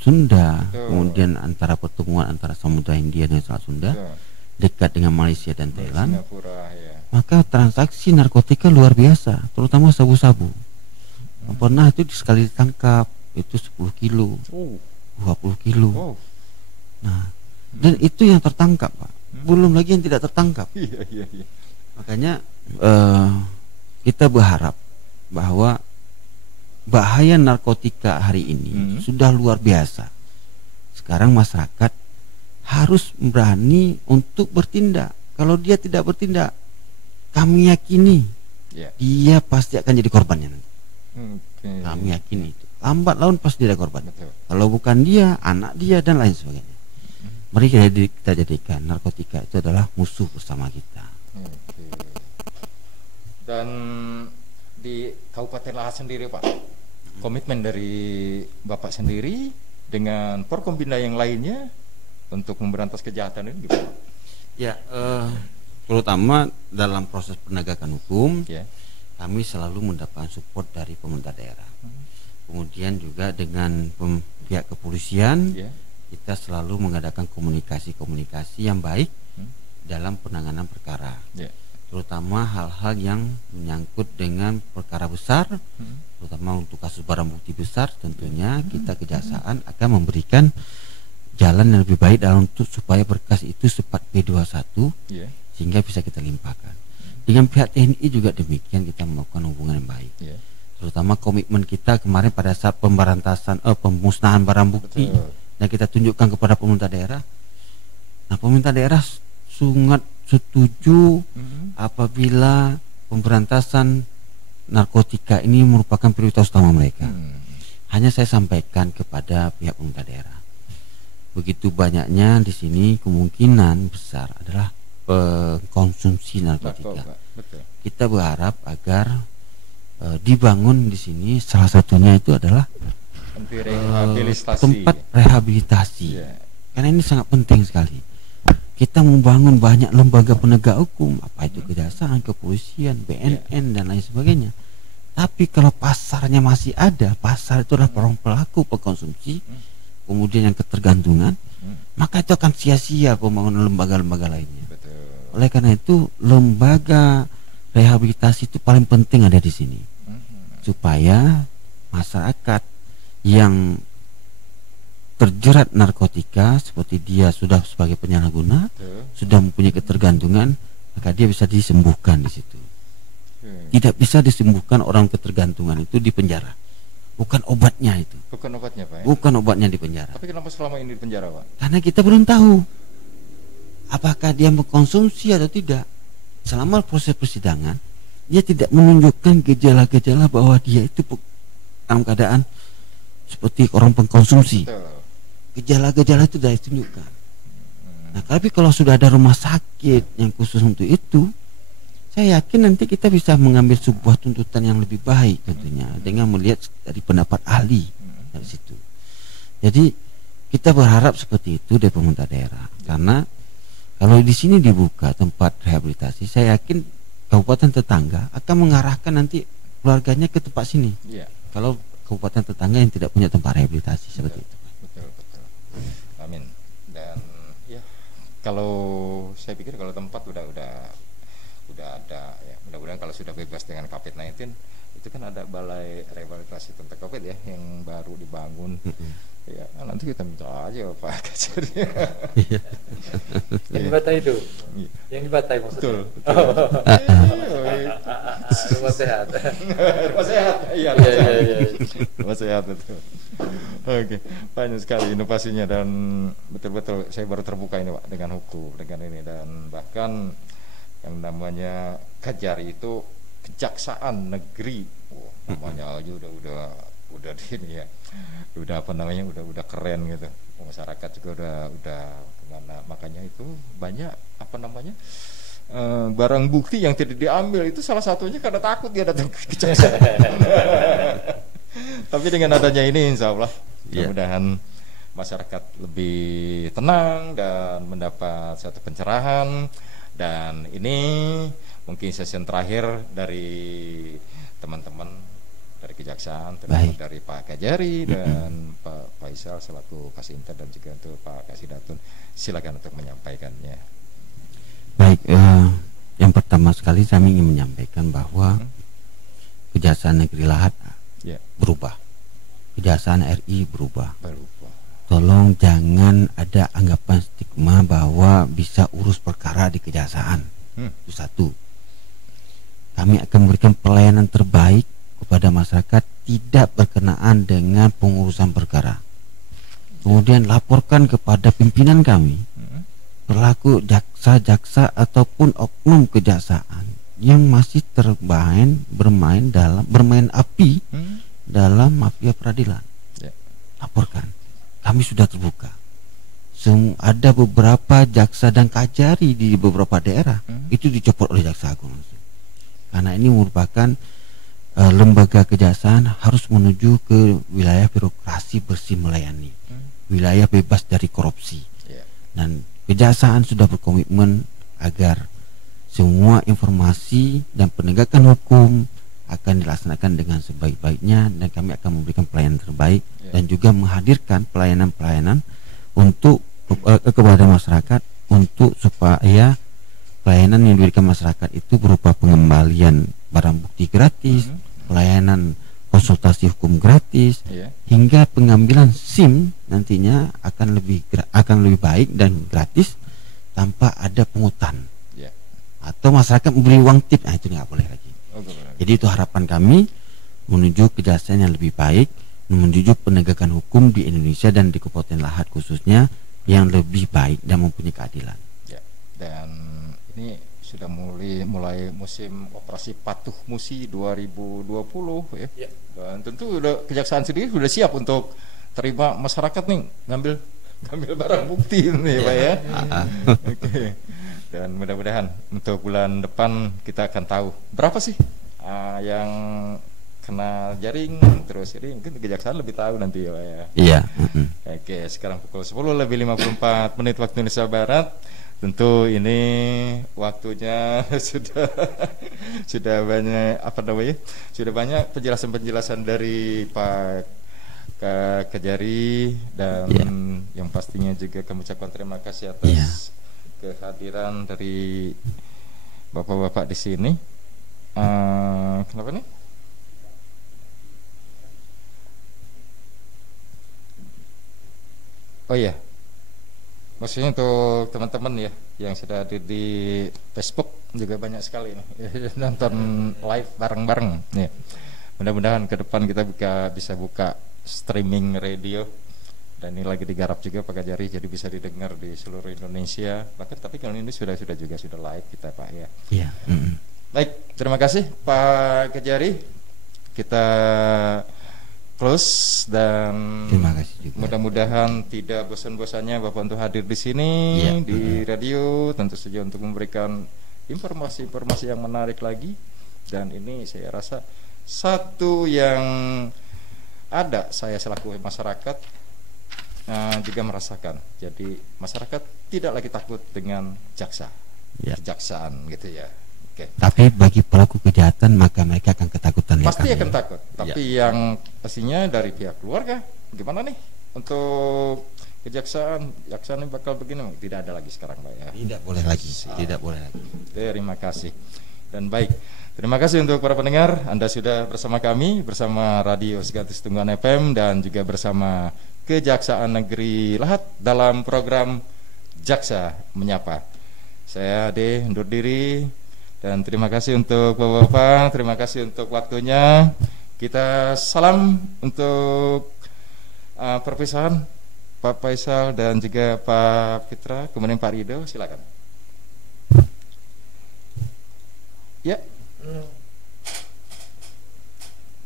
Sunda, kemudian antara pertemuan antara Samudra Hindia dan Selat Sunda, dekat dengan Malaysia dan Thailand, maka transaksi narkotika luar biasa, terutama sabu-sabu. Pernah itu sekali ditangkap itu 10 kilo, 20 kilo. Nah, dan itu yang tertangkap Pak, belum lagi yang tidak tertangkap. Makanya kita berharap bahwa bahaya narkotika hari ini sudah luar biasa. Sekarang masyarakat harus berani untuk bertindak. Kalau dia tidak bertindak, kami yakini dia pasti akan jadi korbannya nanti. Kami yakini itu. Lambat laun pasti ada korban. Kalau bukan dia, anak dia dan lain sebagainya. Mari kita jadikan narkotika itu adalah musuh bersama kita. Dan di Kabupaten Lahat sendiri Pak, komitmen dari Bapak sendiri dengan Forkompinda yang lainnya untuk memberantas kejahatan ini gimana? Ya, terutama dalam proses penegakan hukum, kami selalu mendapatkan support dari pemerintah daerah. Kemudian juga dengan pihak kepolisian, kita selalu mengadakan komunikasi yang baik dalam penanganan perkara. Terutama hal-hal yang menyangkut dengan perkara besar, terutama untuk kasus barang bukti besar, tentunya kita kejaksaan akan memberikan jalan yang lebih baik dalam supaya berkas itu cepat P21 sehingga bisa kita limpahkan. Dengan pihak TNI juga demikian, kita melakukan hubungan yang baik. Terutama komitmen kita kemarin pada saat pemusnahan barang bukti, dan kita tunjukkan kepada pemerintah daerah. Nah, pemerintah daerah sangat setuju apabila pemberantasan narkotika ini merupakan prioritas utama mereka. Hanya saya sampaikan kepada pihak pemerintah daerah, begitu banyaknya di sini kemungkinan besar adalah pengkonsumsi narkotika. Kita berharap agar dibangun di sini, salah satunya itu adalah tempat rehabilitasi. Karena ini sangat penting sekali. Kita membangun banyak lembaga penegak hukum, apa itu kejaksaan, kepolisian, BNN dan lain sebagainya. Tapi kalau pasarnya masih ada, pasar itu adalah pelaku pengkonsumsi, kemudian yang ketergantungan, maka itu akan sia-sia pembangunan lembaga-lembaga lainnya. Oleh karena itu, lembaga rehabilitasi itu paling penting ada di sini, supaya masyarakat yang terjerat narkotika, seperti dia sudah sebagai penyalahguna, sudah mempunyai ketergantungan, maka dia bisa disembuhkan di situ. Tidak bisa disembuhkan orang ketergantungan itu di penjara. Bukan obatnya itu. Bukan obatnya, Pak. Bukan obatnya di penjara. Tapi kenapa selama ini di penjara, Pak? Karena kita belum tahu apakah dia mengkonsumsi atau tidak. Selama proses persidangan, dia tidak menunjukkan gejala-gejala bahwa dia itu dalam keadaan seperti orang pengkonsumsi. Gejala-gejala itu sudah ditunjukkan. Nah, tapi kalau sudah ada rumah sakit yang khusus untuk itu, saya yakin nanti kita bisa mengambil sebuah tuntutan yang lebih baik tentunya dengan melihat dari pendapat ahli dari situ. Jadi kita berharap seperti itu dari pemerintah daerah, karena kalau di sini dibuka tempat rehabilitasi, saya yakin kabupaten tetangga akan mengarahkan nanti keluarganya ke tempat sini. Kalau kabupaten tetangga yang tidak punya tempat rehabilitasi seperti itu. Betul. Amin. Dan ya, kalau saya pikir kalau tempat udah ada ya, mudah-mudahan kalau sudah bebas dengan COVID-19 itu kan ada balai rehabilitasi tentang COVID ya yang baru dibangun. Ya, nanti kita minta aja Pak Kajari. Yang di Batai itu. Yang di Batai maksudnya. Betul. Rumah sehat. Rumah sehat. Iya. Rumah sehat itu. Oke, banyak sekali inovasinya dan betul-betul saya baru terbuka ini Pak dengan hukum, dengan ini, dan bahkan yang namanya Kajari itu Kejaksaan Negeri. Namanya aja udah ini ya. Udah apa namanya? Udah keren gitu. Masyarakat juga udah kemana, makanya itu banyak apa namanya? Barang bukti yang tidak diambil itu salah satunya karena takut dia datang ke kejaksaan. Tapi dengan adanya ini insya Allah mudah-mudahan masyarakat lebih tenang dan mendapat satu pencerahan. Dan ini mungkin sesi terakhir dari teman-teman dari kejaksaan, terutama dari Pak Kajari dan Pak Faisal selaku Kasinter, dan juga untuk Pak Kasidatun, silakan untuk menyampaikannya. Baik, yang pertama sekali kami ingin menyampaikan bahwa Kejaksaan Negeri Lahat berubah, Kejaksaan RI berubah. Tolong jangan ada anggapan stigma bahwa bisa urus perkara di kejaksaan. Itu satu. Kami akan memberikan pelayanan terbaik kepada masyarakat, tidak berkenaan dengan pengurusan perkara. Kemudian laporkan kepada pimpinan kami, berlaku jaksa-jaksa ataupun oknum kejaksaan yang masih bermain api dalam mafia peradilan. Laporkan. Kami sudah terbuka. Ada beberapa jaksa dan kajari di beberapa daerah itu dicopot oleh Jaksa Agung langsung. Karena ini merupakan lembaga kejaksaan harus menuju ke wilayah birokrasi bersih melayani, wilayah bebas dari korupsi. Dan kejaksaan sudah berkomitmen agar semua informasi dan penegakan hukum akan dilaksanakan dengan sebaik-baiknya, dan kami akan memberikan pelayanan terbaik dan juga menghadirkan pelayanan-pelayanan untuk kepada masyarakat, untuk supaya pelayanan yang diberikan masyarakat itu berupa pengembalian barang bukti gratis, pelayanan konsultasi hukum gratis, hingga pengambilan SIM nantinya akan lebih baik dan gratis tanpa ada pungutan. Atau masyarakat memberi uang tip, itu nggak boleh lagi. Jadi itu harapan kami menuju kejaksaan yang lebih baik, menuju penegakan hukum di Indonesia dan di Kabupaten Lahat khususnya yang lebih baik dan mempunyai keadilan. Dan ini sudah mulai musim operasi patuh Musi 2020 ya. Dan tentu kejaksaan sendiri sudah siap untuk terima masyarakat nih ngambil barang bukti nih Pak ya. Oke. Dan mudah-mudahan untuk bulan depan kita akan tahu berapa sih yang kena jaring, terus ini mungkin kejaksaan lebih tahu nanti ya Pak ya. Iya. Oke, sekarang pukul 10:54 waktu Indonesia Barat. Tentu ini waktunya sudah banyak sudah banyak penjelasan dari Pak Kajari, dan yang pastinya juga kami ucapkan terima kasih atas kehadiran dari bapak-bapak di sini. Kenapa nih? Oh iya, maksudnya untuk teman-teman ya yang sudah ada di Facebook juga banyak sekali nih nonton live bareng-bareng. Ya. Mudah-mudahan ke depan kita bisa buka streaming radio, dan ini lagi digarap juga Pak Kajari, jadi bisa didengar di seluruh Indonesia. Bahkan tapi kalau ini sudah live kita Pak ya. Iya. Baik, terima kasih Pak Kajari. Kita close dan terima kasih juga. Mudah-mudahan tidak bosan-bosannya Bapak untuk hadir di sini di radio, tentu saja untuk memberikan informasi-informasi yang menarik lagi. Dan ini saya rasa satu yang ada saya selaku masyarakat juga merasakan. Jadi masyarakat tidak lagi takut dengan jaksa, kejaksaan gitu ya. Tapi bagi pelaku kejahatan maka mereka akan ketakutan. Pasti akan takut. Tapi yang pastinya dari pihak keluarga, gimana nih untuk kejaksaan ini bakal begini? Tidak ada lagi sekarang Pak ya. Tidak boleh lagi. Tidak boleh lagi. Terima kasih. Dan baik, terima kasih untuk para pendengar. Anda sudah bersama kami, bersama Radio Segantis Tungguan FM dan juga bersama Kejaksaan Negeri Lahat dalam program Jaksa Menyapa. Saya Ade undur diri. Dan terima kasih untuk Bapak-Bapak, terima kasih untuk waktunya. Kita salam untuk perpisahan Pak Faisal dan juga Pak Fitra, kemudian Pak Rido, silakan. Ya.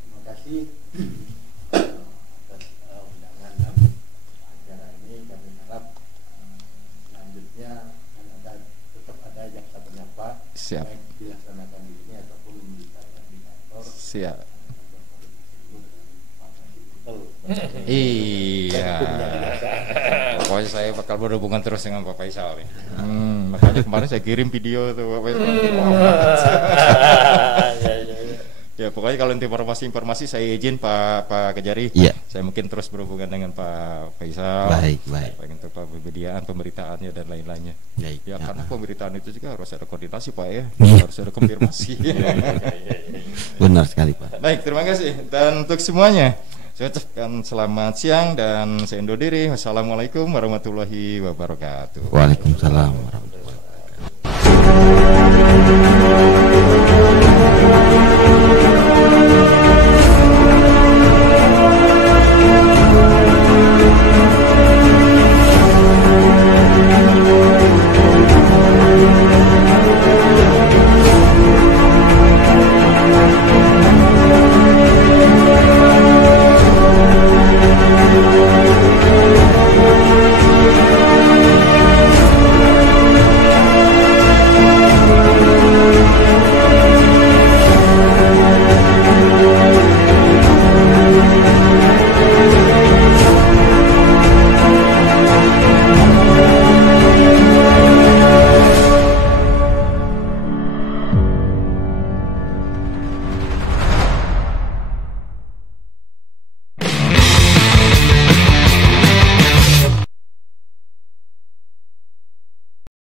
Terima kasih atas undangan dan acara ini. Kami harap selanjutnya tetap ada jaksa penyapa. Siap. Baik dilaksanakan di ini ataupun di kantor. Siap. Iya. Pokoknya saya bakal berhubungan terus dengan Pak Faisal nih. Makanya kemarin saya kirim video tuh Pak Faisal. Ya pokoknya kalau informasi saya izin Pak Kajari, saya mungkin terus berhubungan dengan Pak Faisal. Baik. Untuk pemberitaannya dan lain-lainnya. Ya karena pemberitaan itu juga harus ada koordinasi Pak ya, harus ada konfirmasi. Benar sekali Pak. Baik, terima kasih. Dan untuk semuanya, saya ucapkan selamat siang dan saya undur diri. Wassalamualaikum warahmatullahi wabarakatuh. Waalaikumsalam warahmatullahi wabarakatuh.